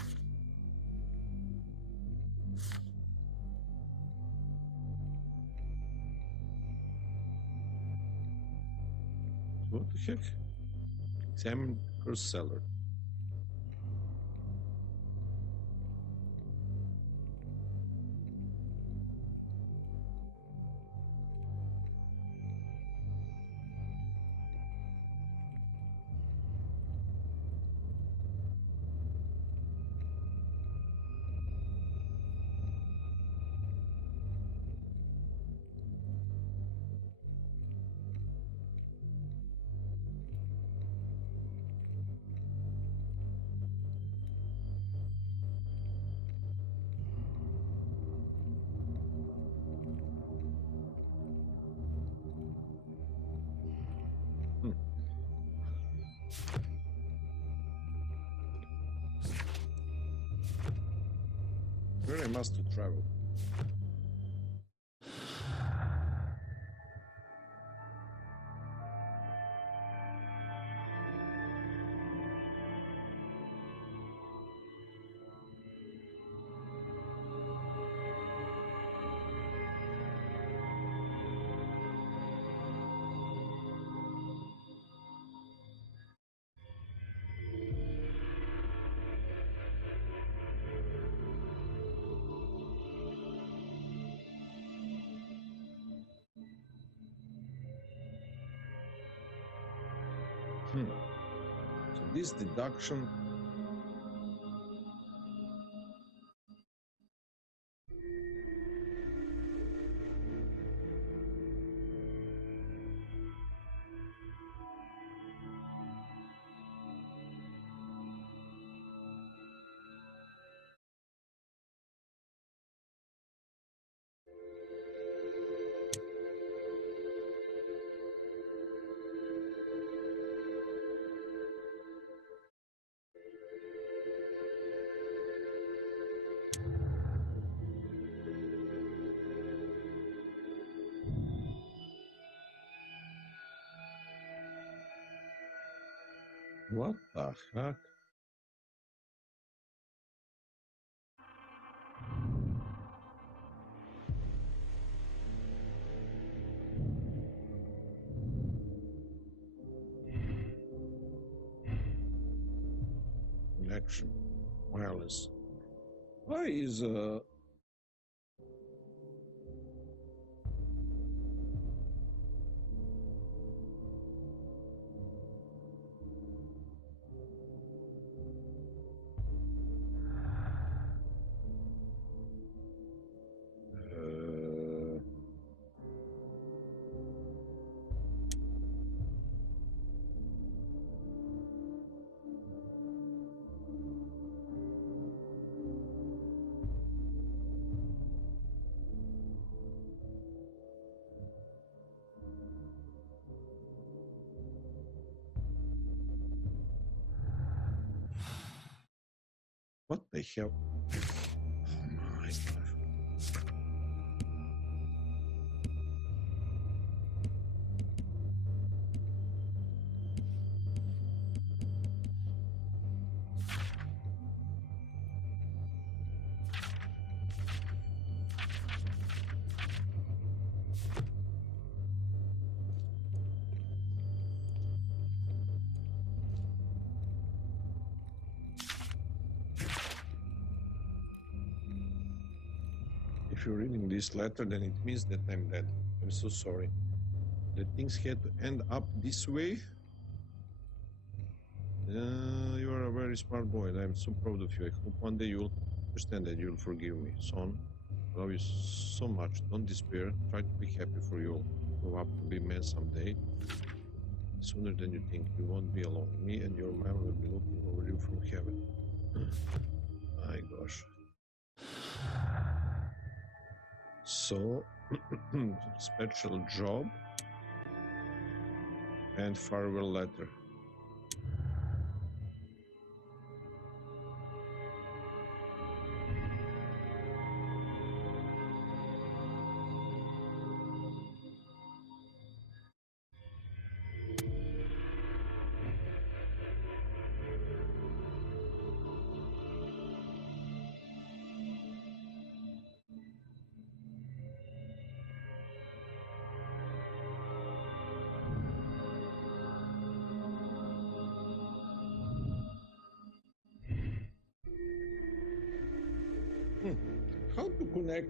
What the heck? Examine her cellar. Where I must travel? So this deduction what the heck? Election. Wireless. Why is What the hell? Oh my God. If you're reading this letter, then it means that I'm dead. I'm so sorry that things had to end up this way. You are a very smart boy, and I'm so proud of you. I hope one day you'll understand that you'll forgive me. Son, I love you so much. Don't despair. Try to be happy for you'll grow up to be men someday. Sooner than you think. You won't be alone. Me and your mom will be looking over you from heaven. My gosh. So, special job and farewell letter. How to connect?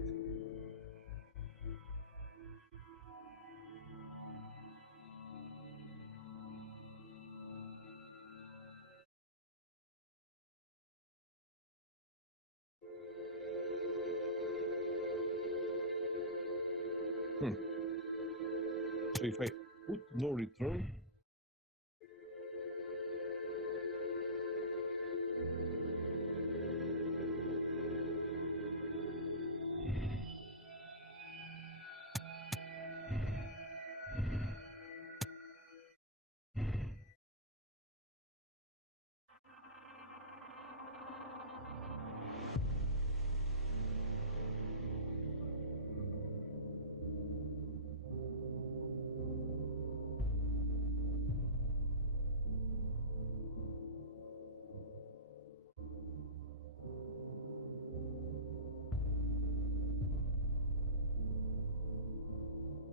So if I put no return,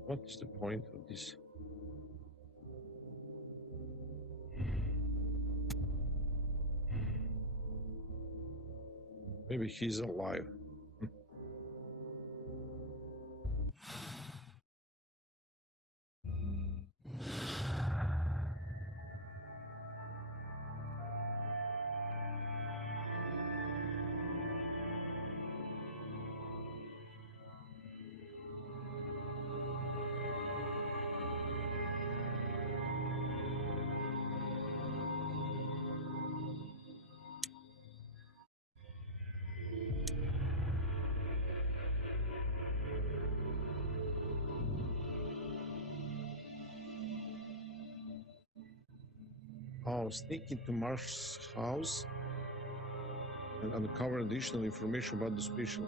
what is the point of this? Maybe he's alive. Oh, sneak into Marsh's house and uncover additional information about the special.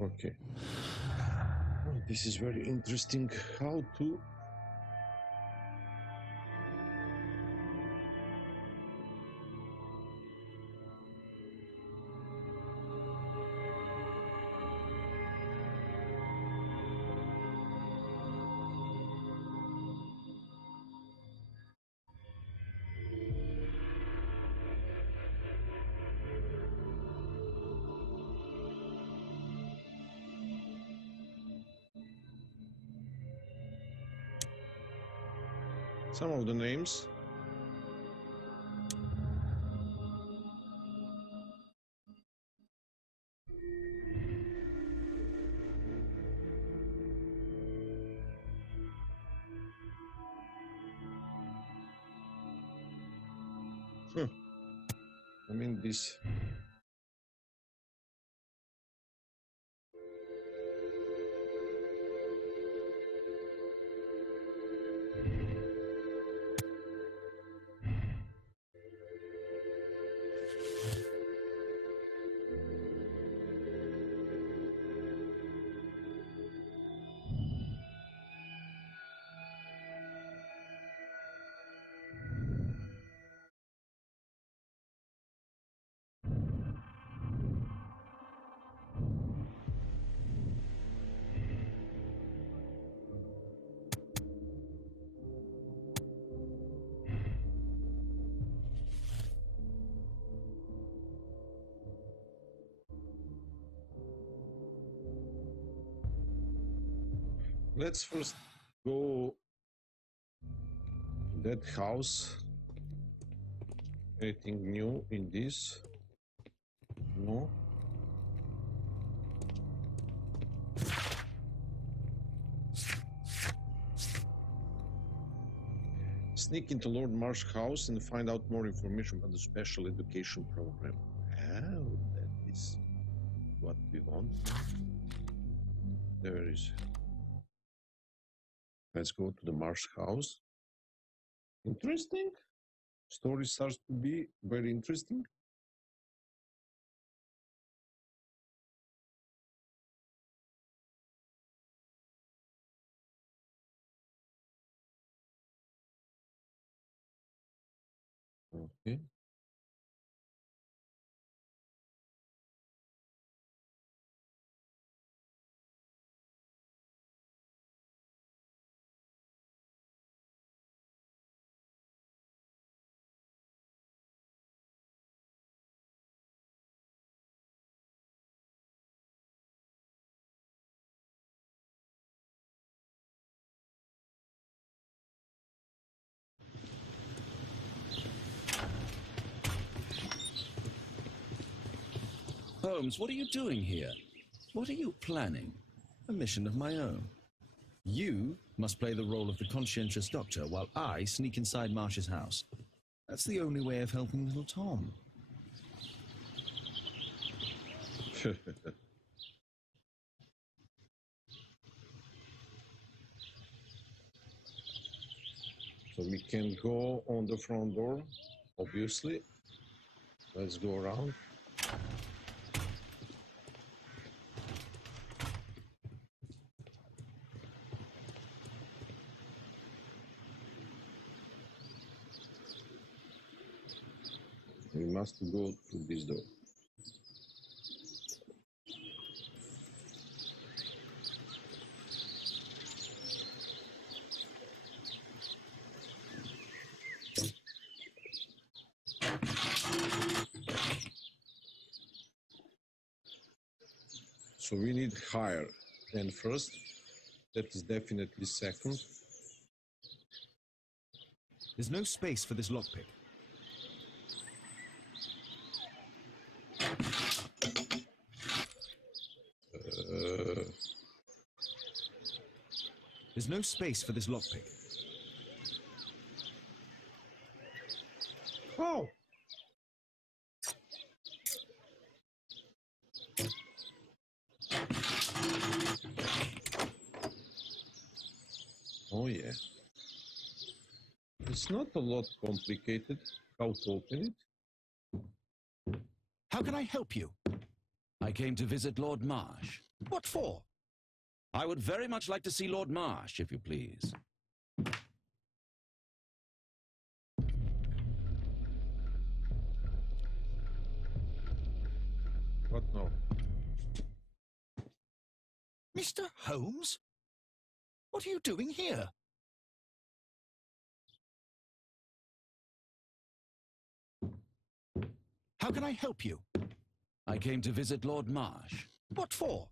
Okay. Oh, this is very interesting. How to... Some of the names. I mean, this. Let's first go that house. Anything new in this? No. Sneak into Lord Marsh's house and find out more information about the special education program. Oh, that is what we want. There is. Let's go to the Marsh house. Interesting. Story starts to be very interesting. Okay. Holmes, what are you doing here? What are you planning? A mission of my own. You must play the role of the conscientious doctor while I sneak inside Marsh's house. That's the only way of helping little Tom. So we can go on the front door, obviously. Let's go around. We must go to this door. So we need higher than first. That is definitely second. There's no space for this lockpick. There's no space for this lockpick. Oh! Oh yeah. It's not a lot complicated how to open it. How can I help you? I came to visit Lord Marsh. What for? I would very much like to see Lord Marsh, if you please. What now? Mr. Holmes? What are you doing here? How can I help you? I came to visit Lord Marsh. What for?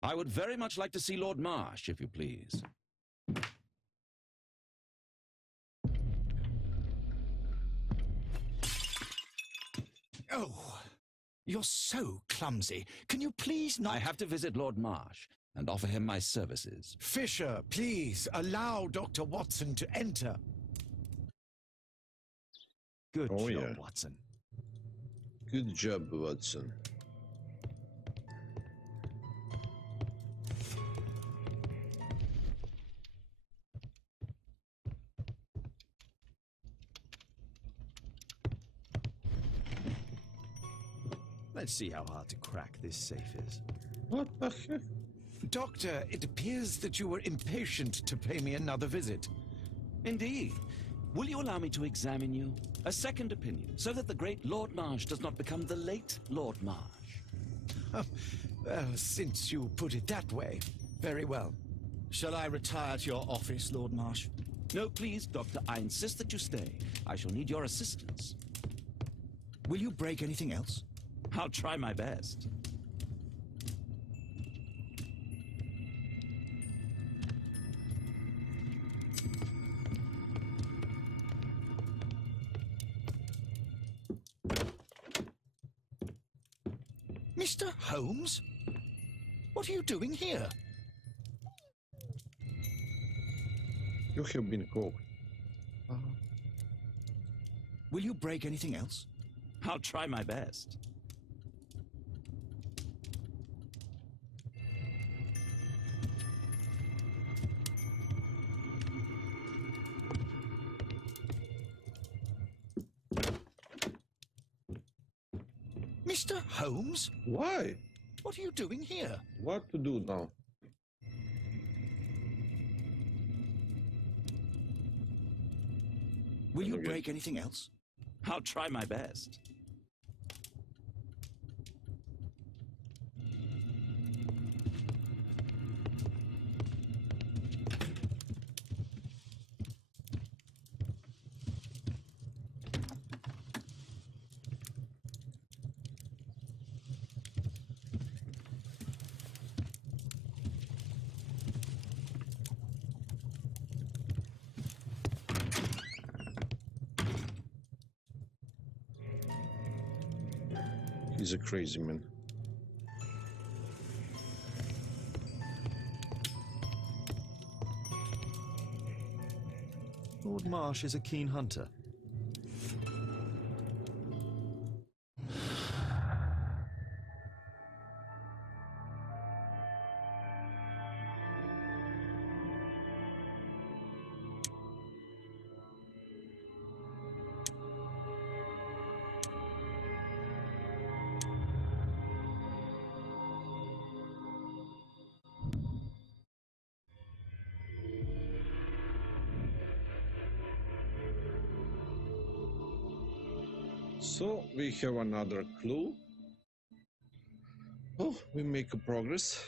I would very much like to see Lord Marsh, if you please. Oh, you're so clumsy. Can you please not... I have to visit Lord Marsh and offer him my services. Fisher, please allow Dr. Watson to enter. Good Oh, job, yeah. Watson. Good job, Watson. Let's see how hard to crack this safe is. What the heck? Doctor, it appears that you were impatient to pay me another visit. Indeed. Will you allow me to examine you? A second opinion, so that the great Lord Marsh does not become the late Lord Marsh. Well, since you put it that way, very well. Shall I retire to your office, Lord Marsh? No, please, Doctor. I insist that you stay. I shall need your assistance. Will you break anything else? I'll try my best. Mr. Holmes? What are you doing here? You have been caught. Will you break anything else? I'll try my best. Mr. Holmes? Why? What are you doing here? What to do now? Will you Okay. break anything else? I'll try my best. He's a crazy man. Lord Marsh is a keen hunter. So we have another clue. Oh, we make a progress.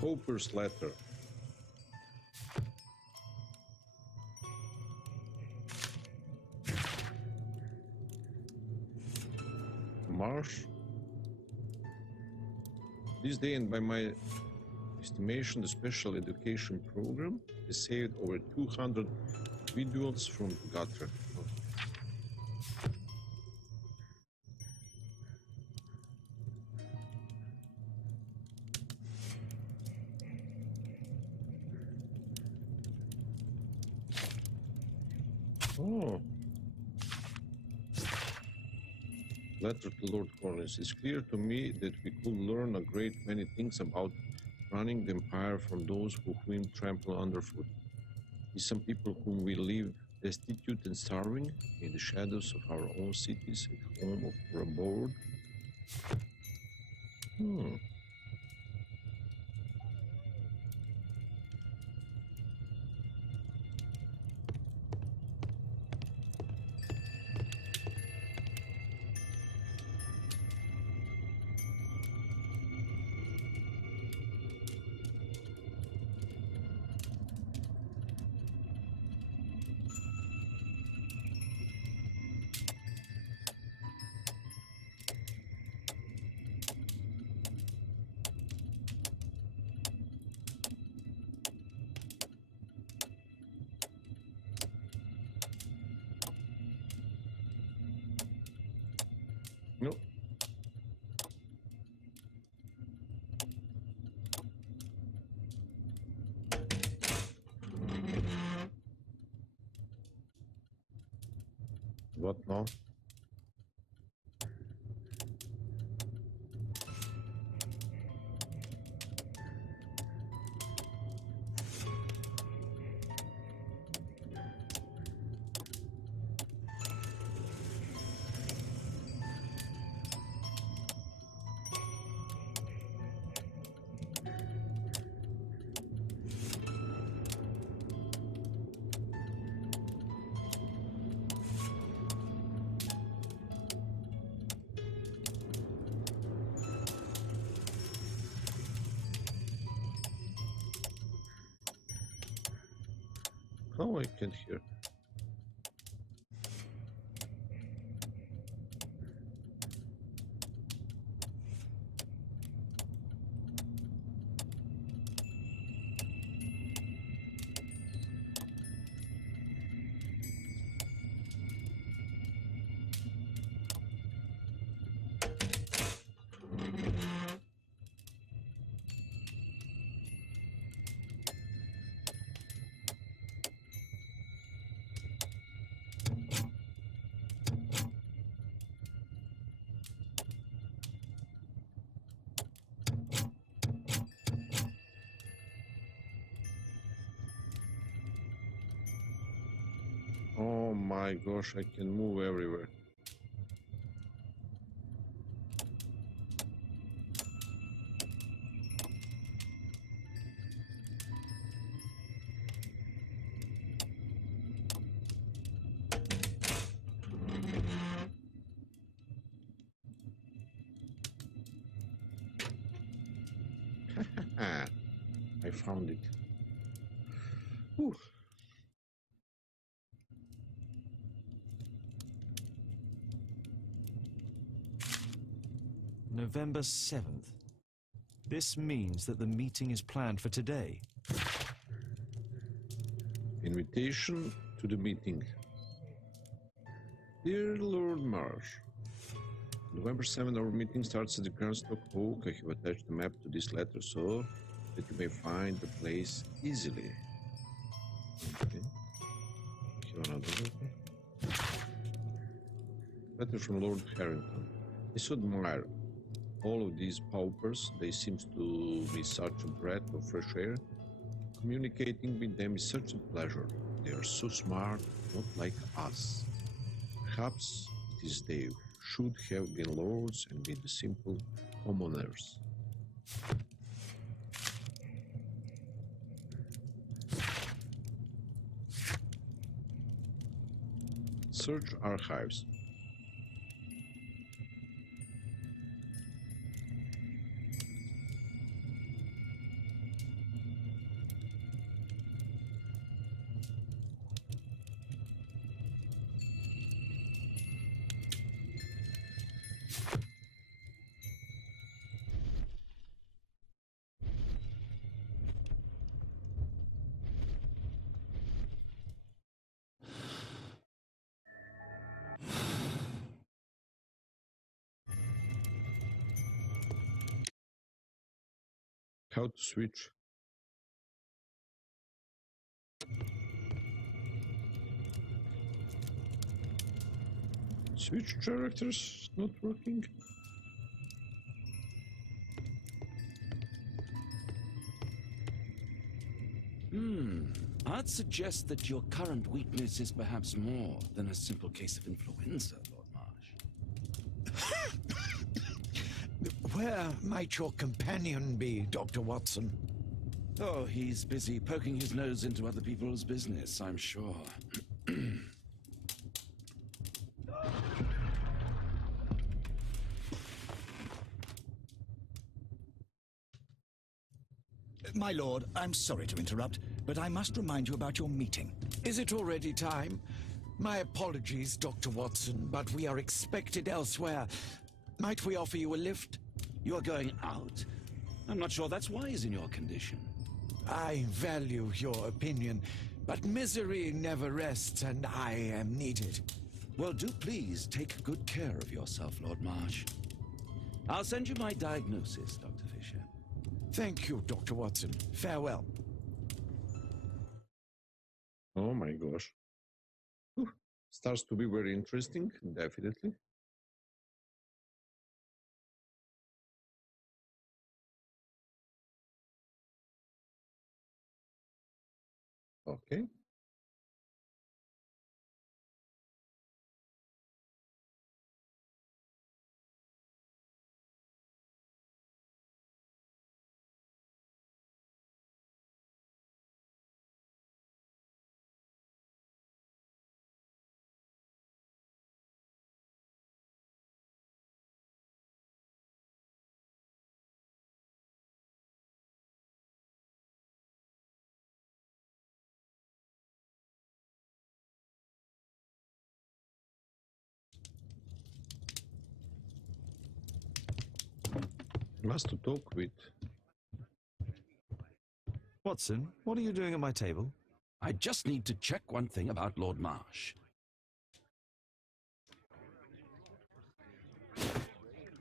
Hopper's letter. Marsh. This day and by my Estimation: the special education program has saved over 200 individuals from the gutter. Oh. Letter to Lord Cornelius. It's clear to me that we could learn a great many things about running the empire from those whom we trample underfoot. These some people whom we leave destitute and starving in the shadows of our own cities, at home or abroad. No. What now? How I can't hear? Oh my gosh, I can move everywhere. I found it. Whew. November 7th. This means that the meeting is planned for today. Invitation to the meeting. Dear Lord Marsh, November 7th, our meeting starts at the Grandstock Oak. I have attached a map to this letter so that you may find the place easily. Okay. Here another letter. Letter from Lord Harrington. I so admire all of these paupers. They seem to be such a breath of fresh air. Communicating with them is such a pleasure. They are so smart, not like us. Perhaps it is they should have been lords and be the simple commoners. Search archives. How to switch? Switch characters not working. I'd suggest that your current weakness is perhaps more than a simple case of influenza, Lord Marsh. Where might your companion be, Dr. Watson? Oh, he's busy poking his nose into other people's business, I'm sure. My lord, I'm sorry to interrupt, but I must remind you about your meeting. Is it already time? My apologies, Dr. Watson, but we are expected elsewhere. Might we offer you a lift? You are going out? I'm not sure that's wise in your condition. I value your opinion, but misery never rests, and I am needed. Well, do please take good care of yourself, Lord Marsh. I'll send you my diagnosis, Dr. Fisher. Thank you, Dr. Watson. Farewell. Oh my gosh. Whew. Starts to be very interesting, definitely. Okay. Must to talk with. Watson, what are you doing at my table? I just need to check one thing about Lord Marsh.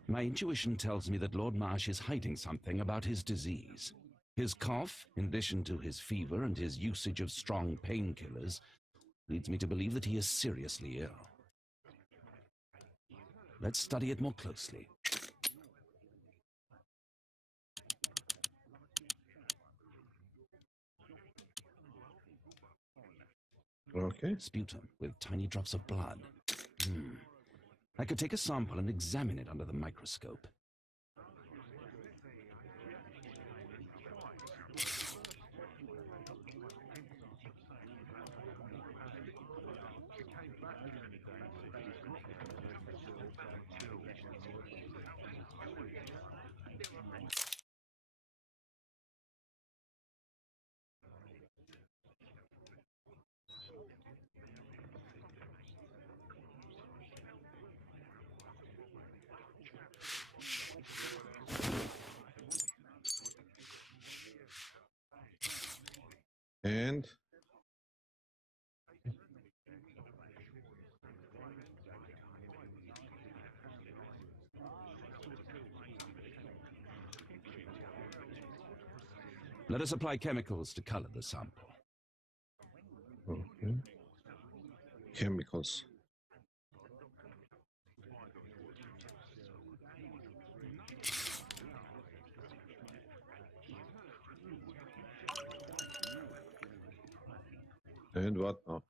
My intuition tells me that Lord Marsh is hiding something about his disease. His cough, in addition to his fever and his usage of strong painkillers, leads me to believe that he is seriously ill. Let's study it more closely. Okay. Sputum with tiny drops of blood. I could take a sample and examine it under the microscope. And Let us apply chemicals to color the sample. okay. Chemicals. And what now?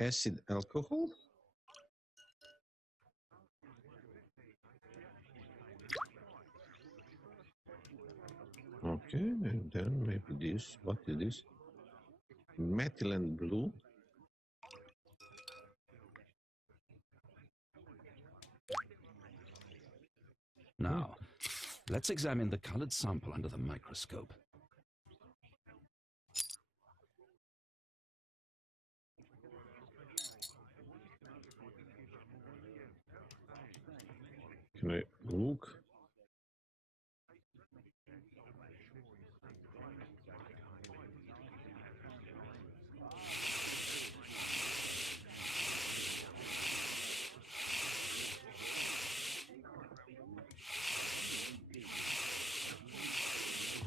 Acid alcohol? Okay, and then maybe this. What is this? Methylene blue. Now, let's examine the colored sample under the microscope. Can I look?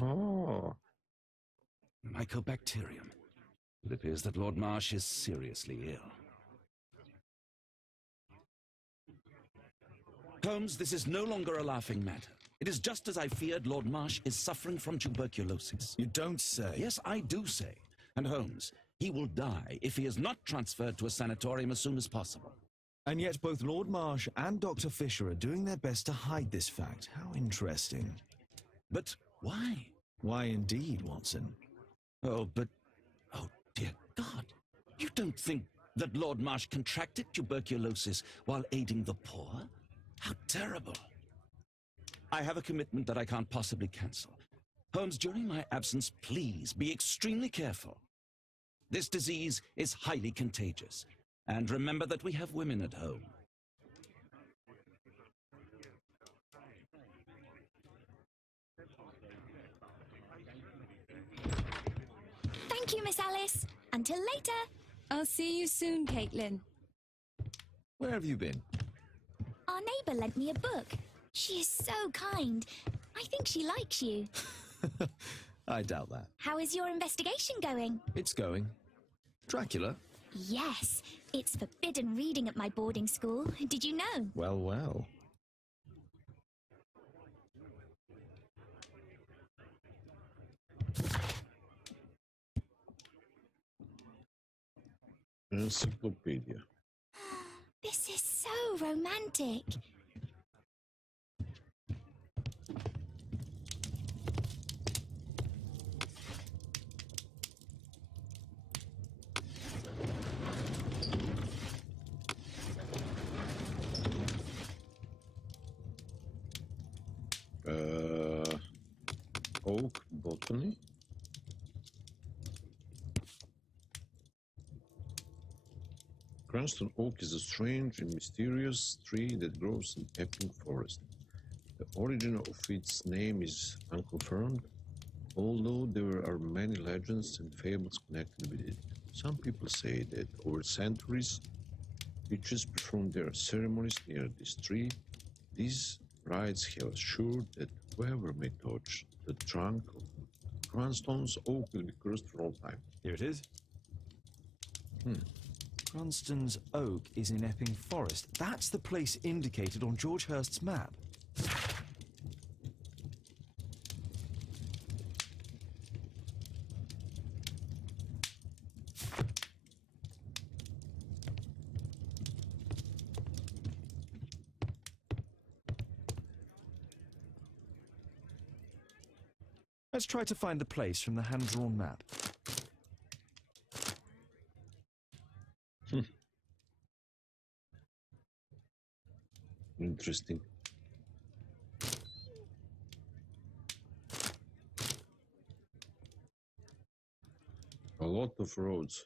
Oh. Mycobacterium. It appears that Lord Marsh is seriously ill. Holmes, this is no longer a laughing matter. It is just as I feared. Lord Marsh is suffering from tuberculosis. You don't say? Yes, I do say. And Holmes, he will die if he is not transferred to a sanatorium as soon as possible. And yet both Lord Marsh and Dr. Fisher are doing their best to hide this fact. How interesting. But why? Why indeed, Watson? Oh, dear God. You don't think that Lord Marsh contracted tuberculosis while aiding the poor? How terrible. I have a commitment that I can't possibly cancel. Holmes, during my absence, please be extremely careful. This disease is highly contagious. And remember that we have women at home. Thank you, Miss Alice. Until later. I'll see you soon, Caitlin. Where have you been? Our neighbour lent me a book. She is so kind. I think she likes you. I doubt that. How is your investigation going? It's going. Dracula? Yes, it's forbidden reading at my boarding school. Did you know? Well, well. Encyclopedia. This is so romantic. Oak botany. Cranston oak is a strange and mysterious tree that grows in Epping Forest. The origin of its name is unconfirmed, although there are many legends and fables connected with it. Some people say that over centuries, witches performed their ceremonies near this tree. These rites have assured that whoever may touch the trunk of Cranston's oak will be cursed for all time. Here it is. Cranston's Oak is in Epping Forest. That's the place indicated on George Hurst's map. Let's try to find the place from the hand-drawn map. Interesting. A lot of roads.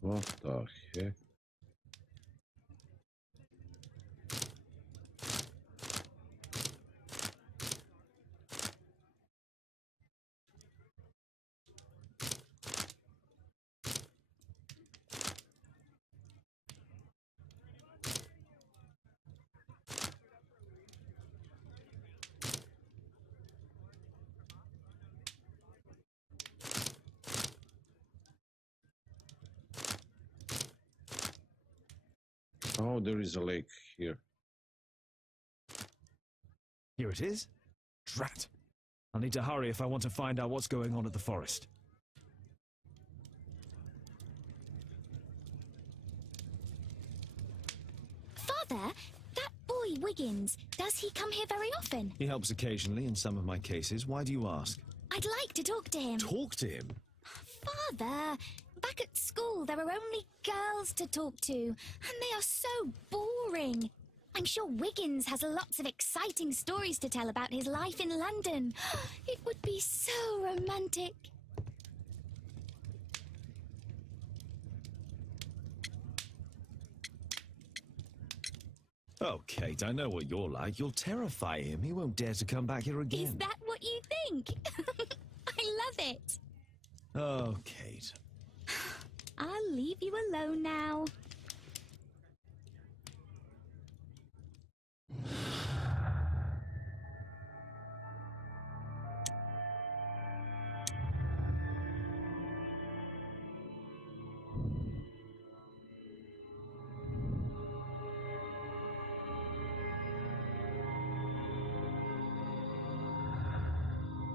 What the heck? Oh, there is a lake here. Here it is. Drat. I'll need to hurry if I want to find out what's going on at the forest. Father, that boy Wiggins, does he come here very often? He helps occasionally in some of my cases. Why do you ask? I'd like to talk to him. Talk to him? Father, back at school there are only girls to talk to, and they are so boring. I'm sure Wiggins has lots of exciting stories to tell about his life in London. It would be so romantic. Oh, Kate, I know what you're like. You'll terrify him. He won't dare to come back here again. Is that what you think? I love it. Oh, Kate. I'll leave you alone now.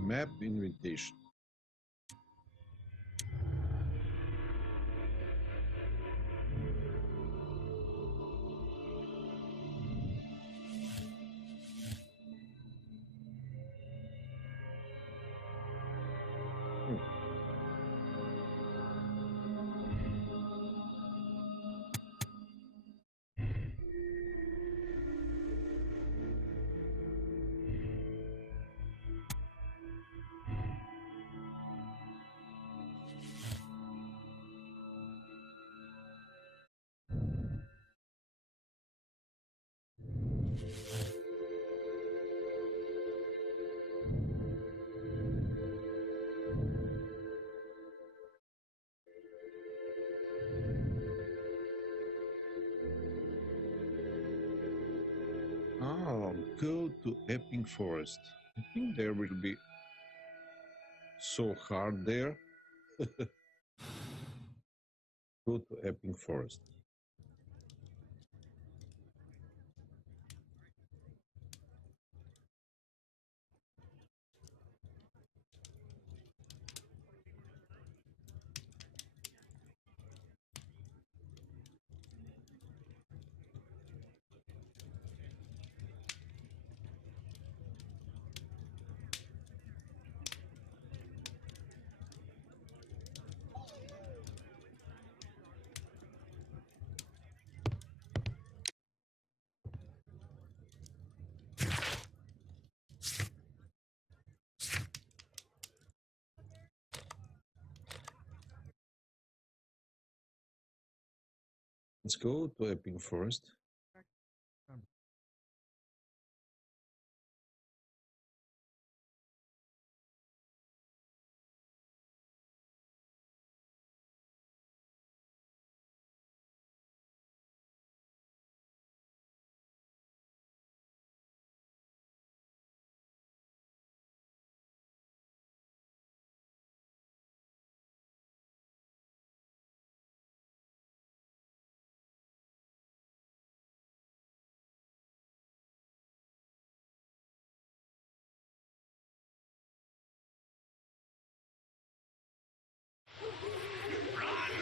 Map invitation. Oh, go to Epping Forest. I think there will be so hard there. Go to Epping Forest. Let's go to Epping Forest.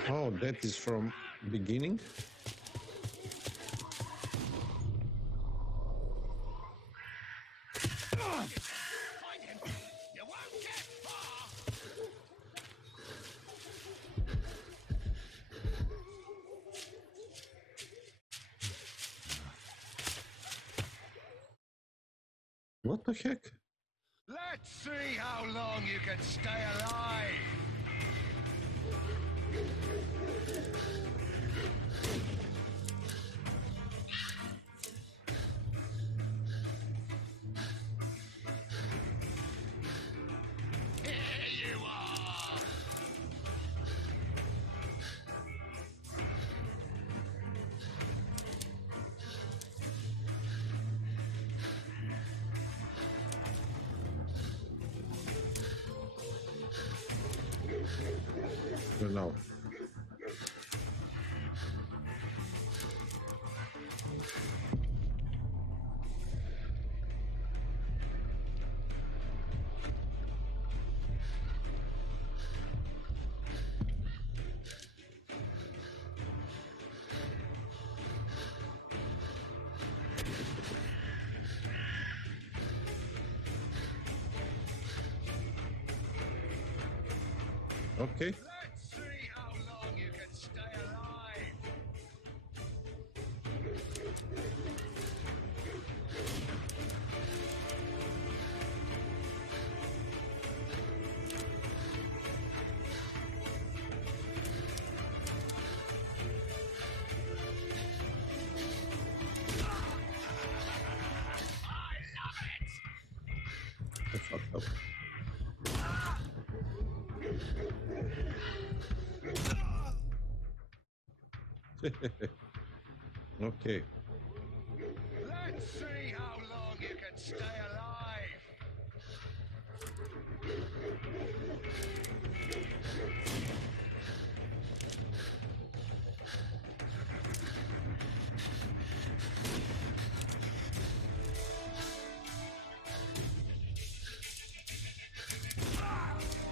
Oh, that is from beginning. What the heck? Let's see how long you can stay alive. Here you are. No. Okay. Let's see how long you can stay alive. I fucked up. Okay. Let's see how long you can stay alive.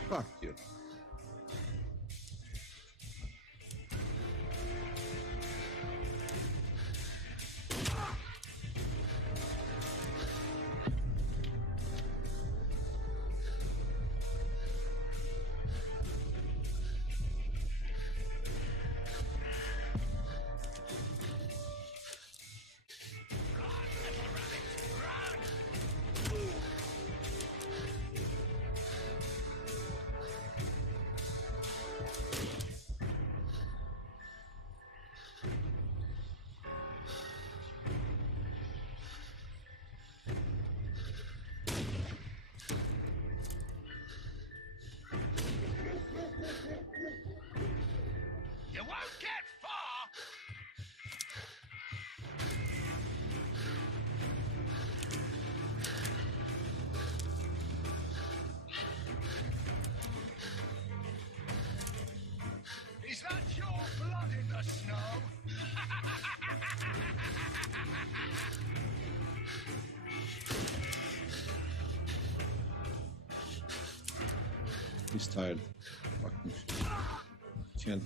Fuck you. You won't get far. Is that your blood in the snow? He's tired. Fucking shit. Can't.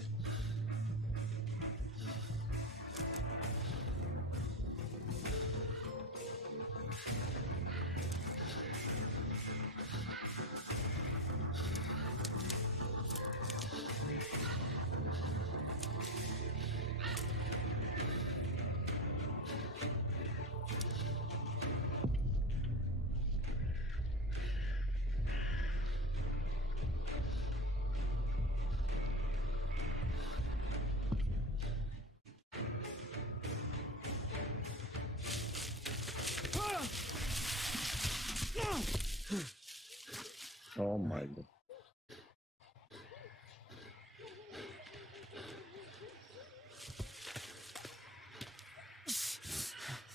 Oh my god.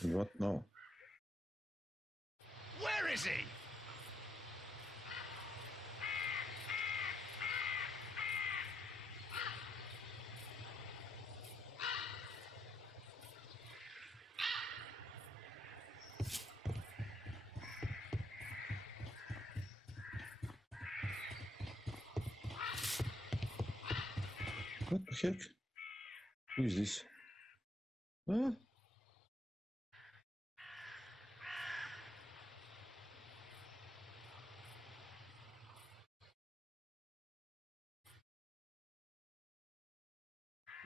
What now? Where is he? What the heck? Who is this? Huh?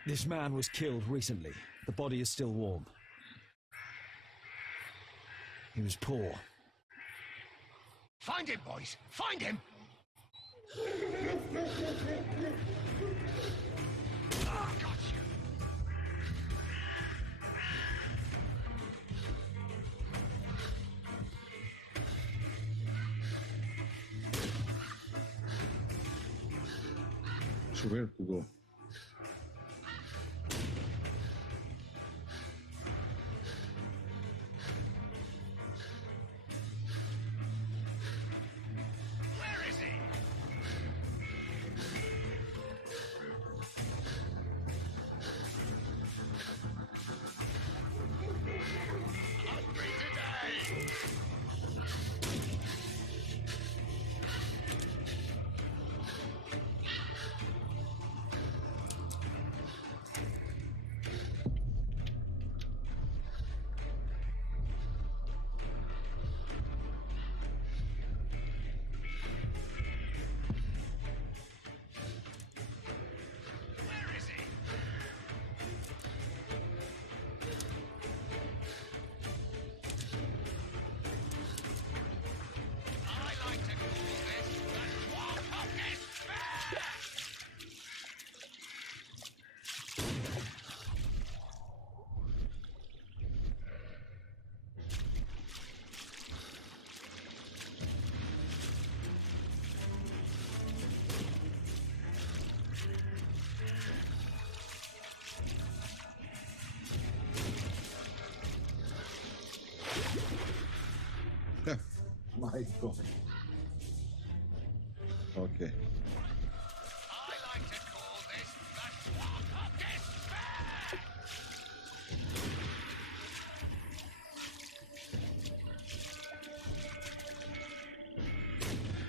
This man was killed recently. The body is still warm. He was poor. Find him, boys! Find him! Ah, got you! So where to go? Where is he? Hungry today! My God. Okay. I like to call this the swamp of despair!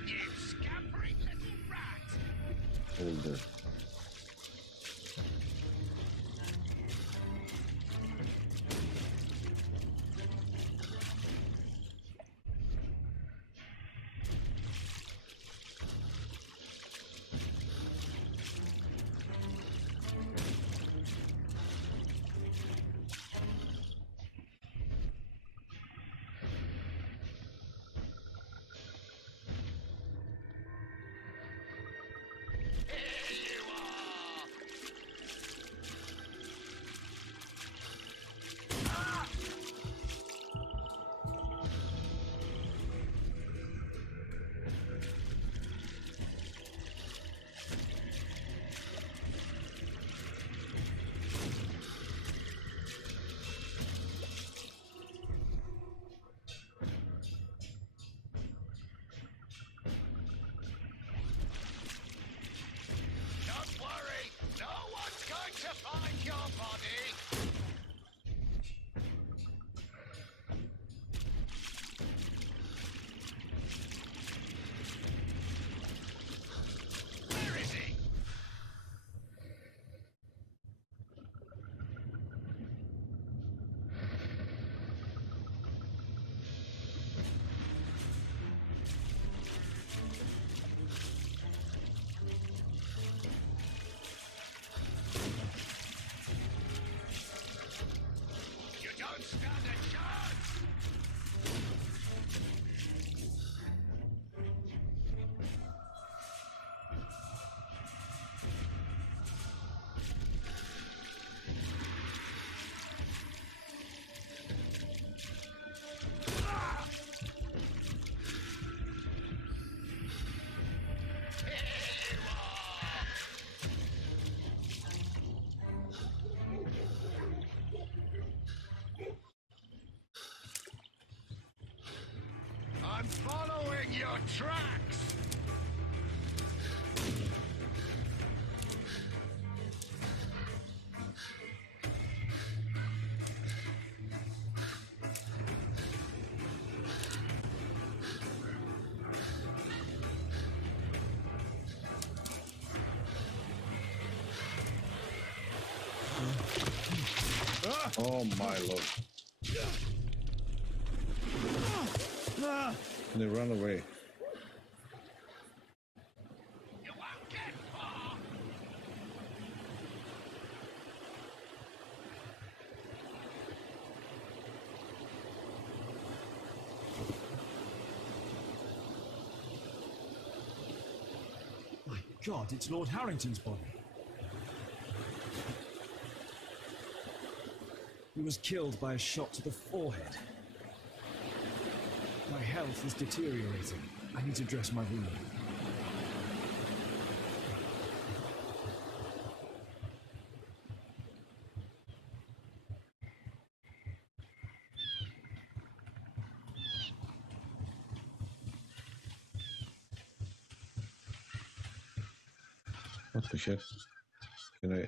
You scampering little rat! Hold there. Don't worry, no one's going to find your body! Where is he? You don't stand a chance! I'm following your tracks! Oh my lord. They run away. You won't get far! My God, it's Lord Harrington's body. He was killed by a shot to the forehead. My health is deteriorating. I need to dress my wound. What the heck? Can I...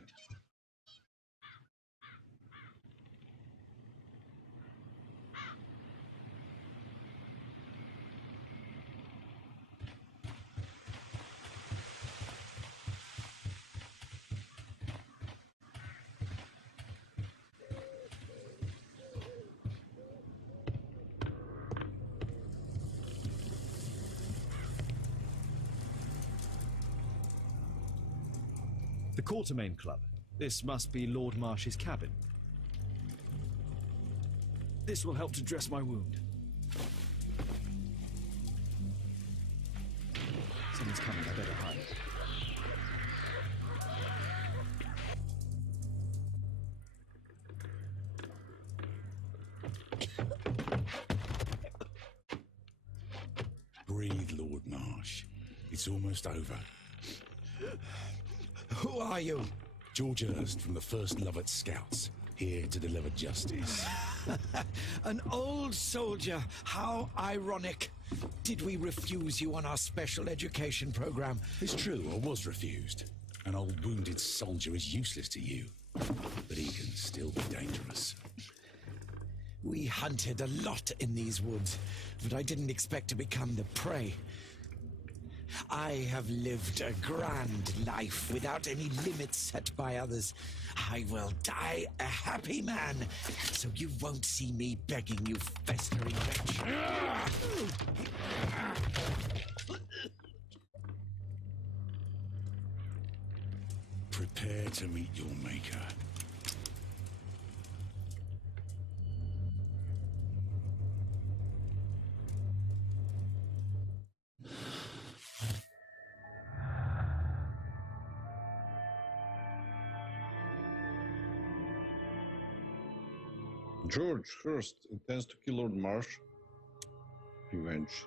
The Quartermain Club. This must be Lord Marsh's cabin. This will help to dress my wound. Someone's coming, I better hide. Breathe, Lord Marsh. It's almost over. Who are you? George Hurst from the 1st Lovett Scouts. here to deliver justice. An old soldier. How ironic. Did we refuse you on our special education program? It's true, I was refused. An old wounded soldier is useless to you, but he can still be dangerous. We hunted a lot in these woods, but I didn't expect to become the prey. I have lived a grand life without any limits set by others. I will die a happy man, so you won't see me begging you, festering wretch. Prepare to meet your maker. George Hurst intends to kill Lord Marsh. Revenge.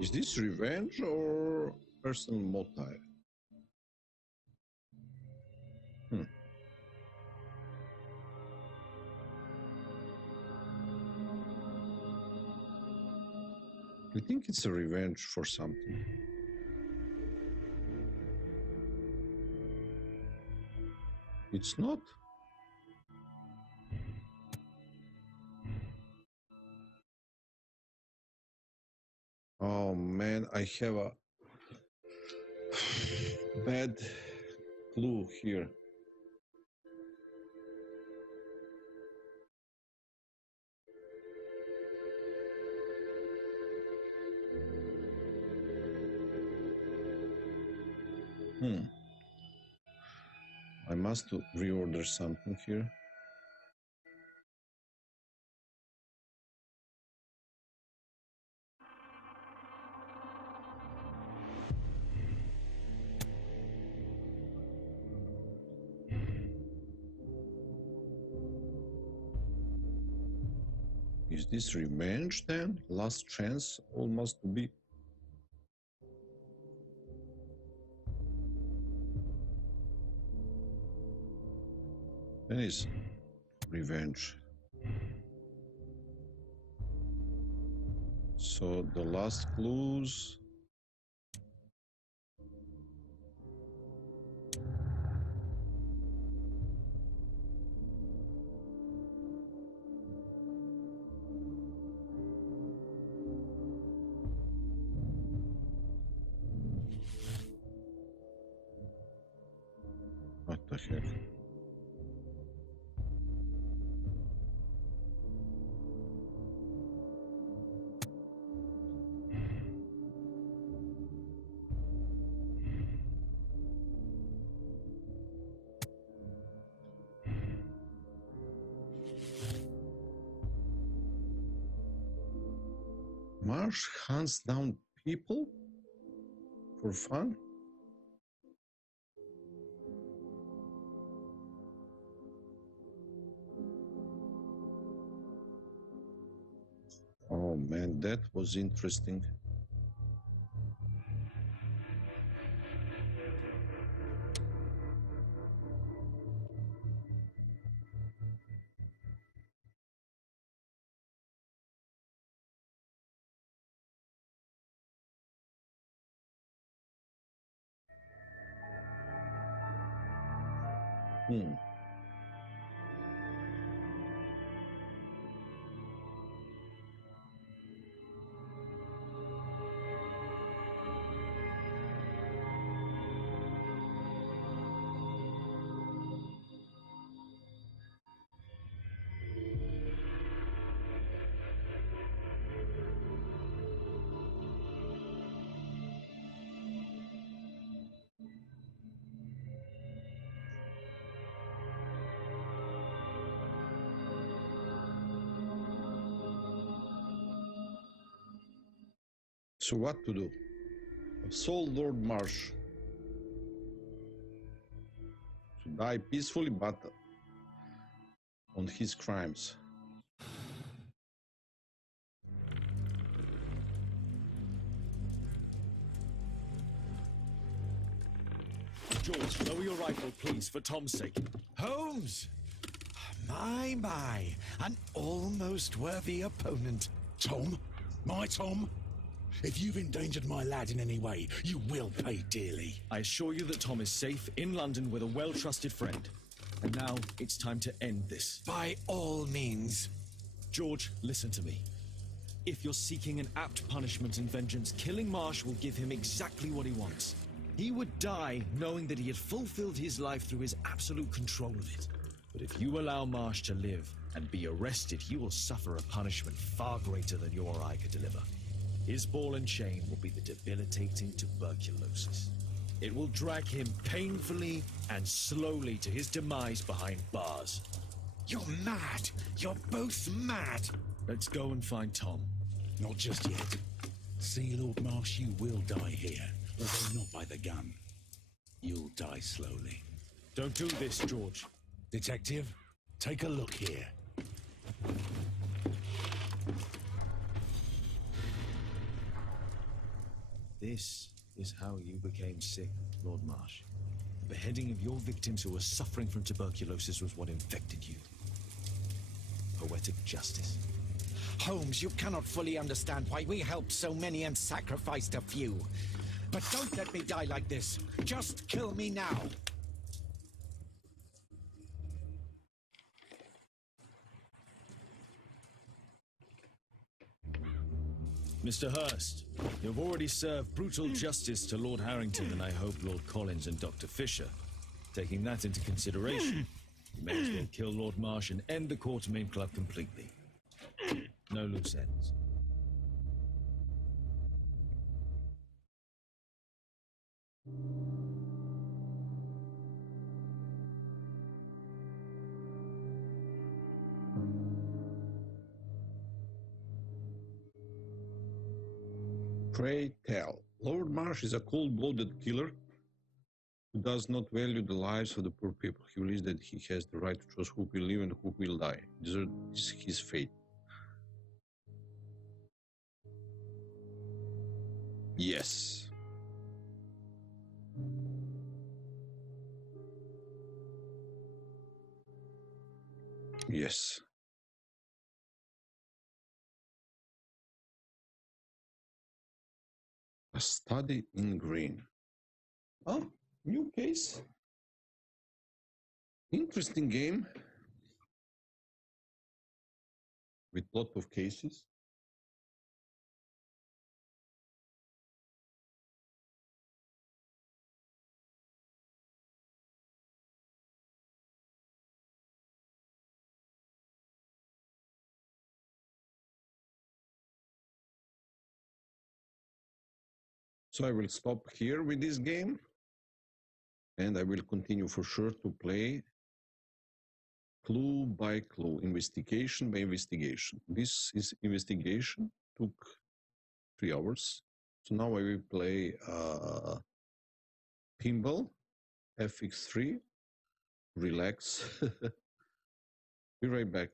Is this revenge or personal motive? I think it's a revenge for something. It's not. Oh man, I have a bad clue here. I must reorder something here. Is this revenge then? Last chance almost to be. Then is revenge. So the last clues. What the heck? Marsh hunts down people for fun? Oh man, that was interesting. So what to do? Absolve Lord Marsh to die peacefully, but on his crimes. George, lower your rifle, please, for Tom's sake. Holmes! My, an almost worthy opponent. Tom? My Tom? If you've endangered my lad in any way, you will pay dearly. I assure you that Tom is safe in London with a well-trusted friend. And now it's time to end this. By all means. George, listen to me. If you're seeking an apt punishment and vengeance, killing Marsh will give him exactly what he wants. He would die knowing that he had fulfilled his life through his absolute control of it. But if you allow Marsh to live and be arrested, he will suffer a punishment far greater than you or I could deliver. His ball and chain will be the debilitating tuberculosis. It will drag him painfully and slowly to his demise behind bars. You're mad. You're both mad. Let's go and find Tom. Not just yet. See, Lord Marsh, you will die here, although not by the gun. You'll die slowly. Don't do this, George. Detective, take a look here. This is how you became sick, Lord Marsh. The beheading of your victims who were suffering from tuberculosis was what infected you. Poetic justice. Holmes, you cannot fully understand why we helped so many and sacrificed a few. But don't let me die like this. Just kill me now. Mr. Hurst, you've already served brutal justice to Lord Harrington and I hope Lord Collins and Dr. Fisher. Taking that into consideration, you may as well kill Lord Marsh and end the Quartermain Club completely. No loose ends. Pray tell. Lord Marsh is a cold-blooded killer who does not value the lives of the poor people. He believes that he has the right to choose who will live and who will die. This is his fate. Yes. Yes. A study in green. Oh, new case. Interesting game with lot of cases. So I will stop here with this game and I will continue for sure to play clue by clue, investigation by investigation. This is investigation, took 3 hours. So now I will play pinball, FX3, relax. Be right back.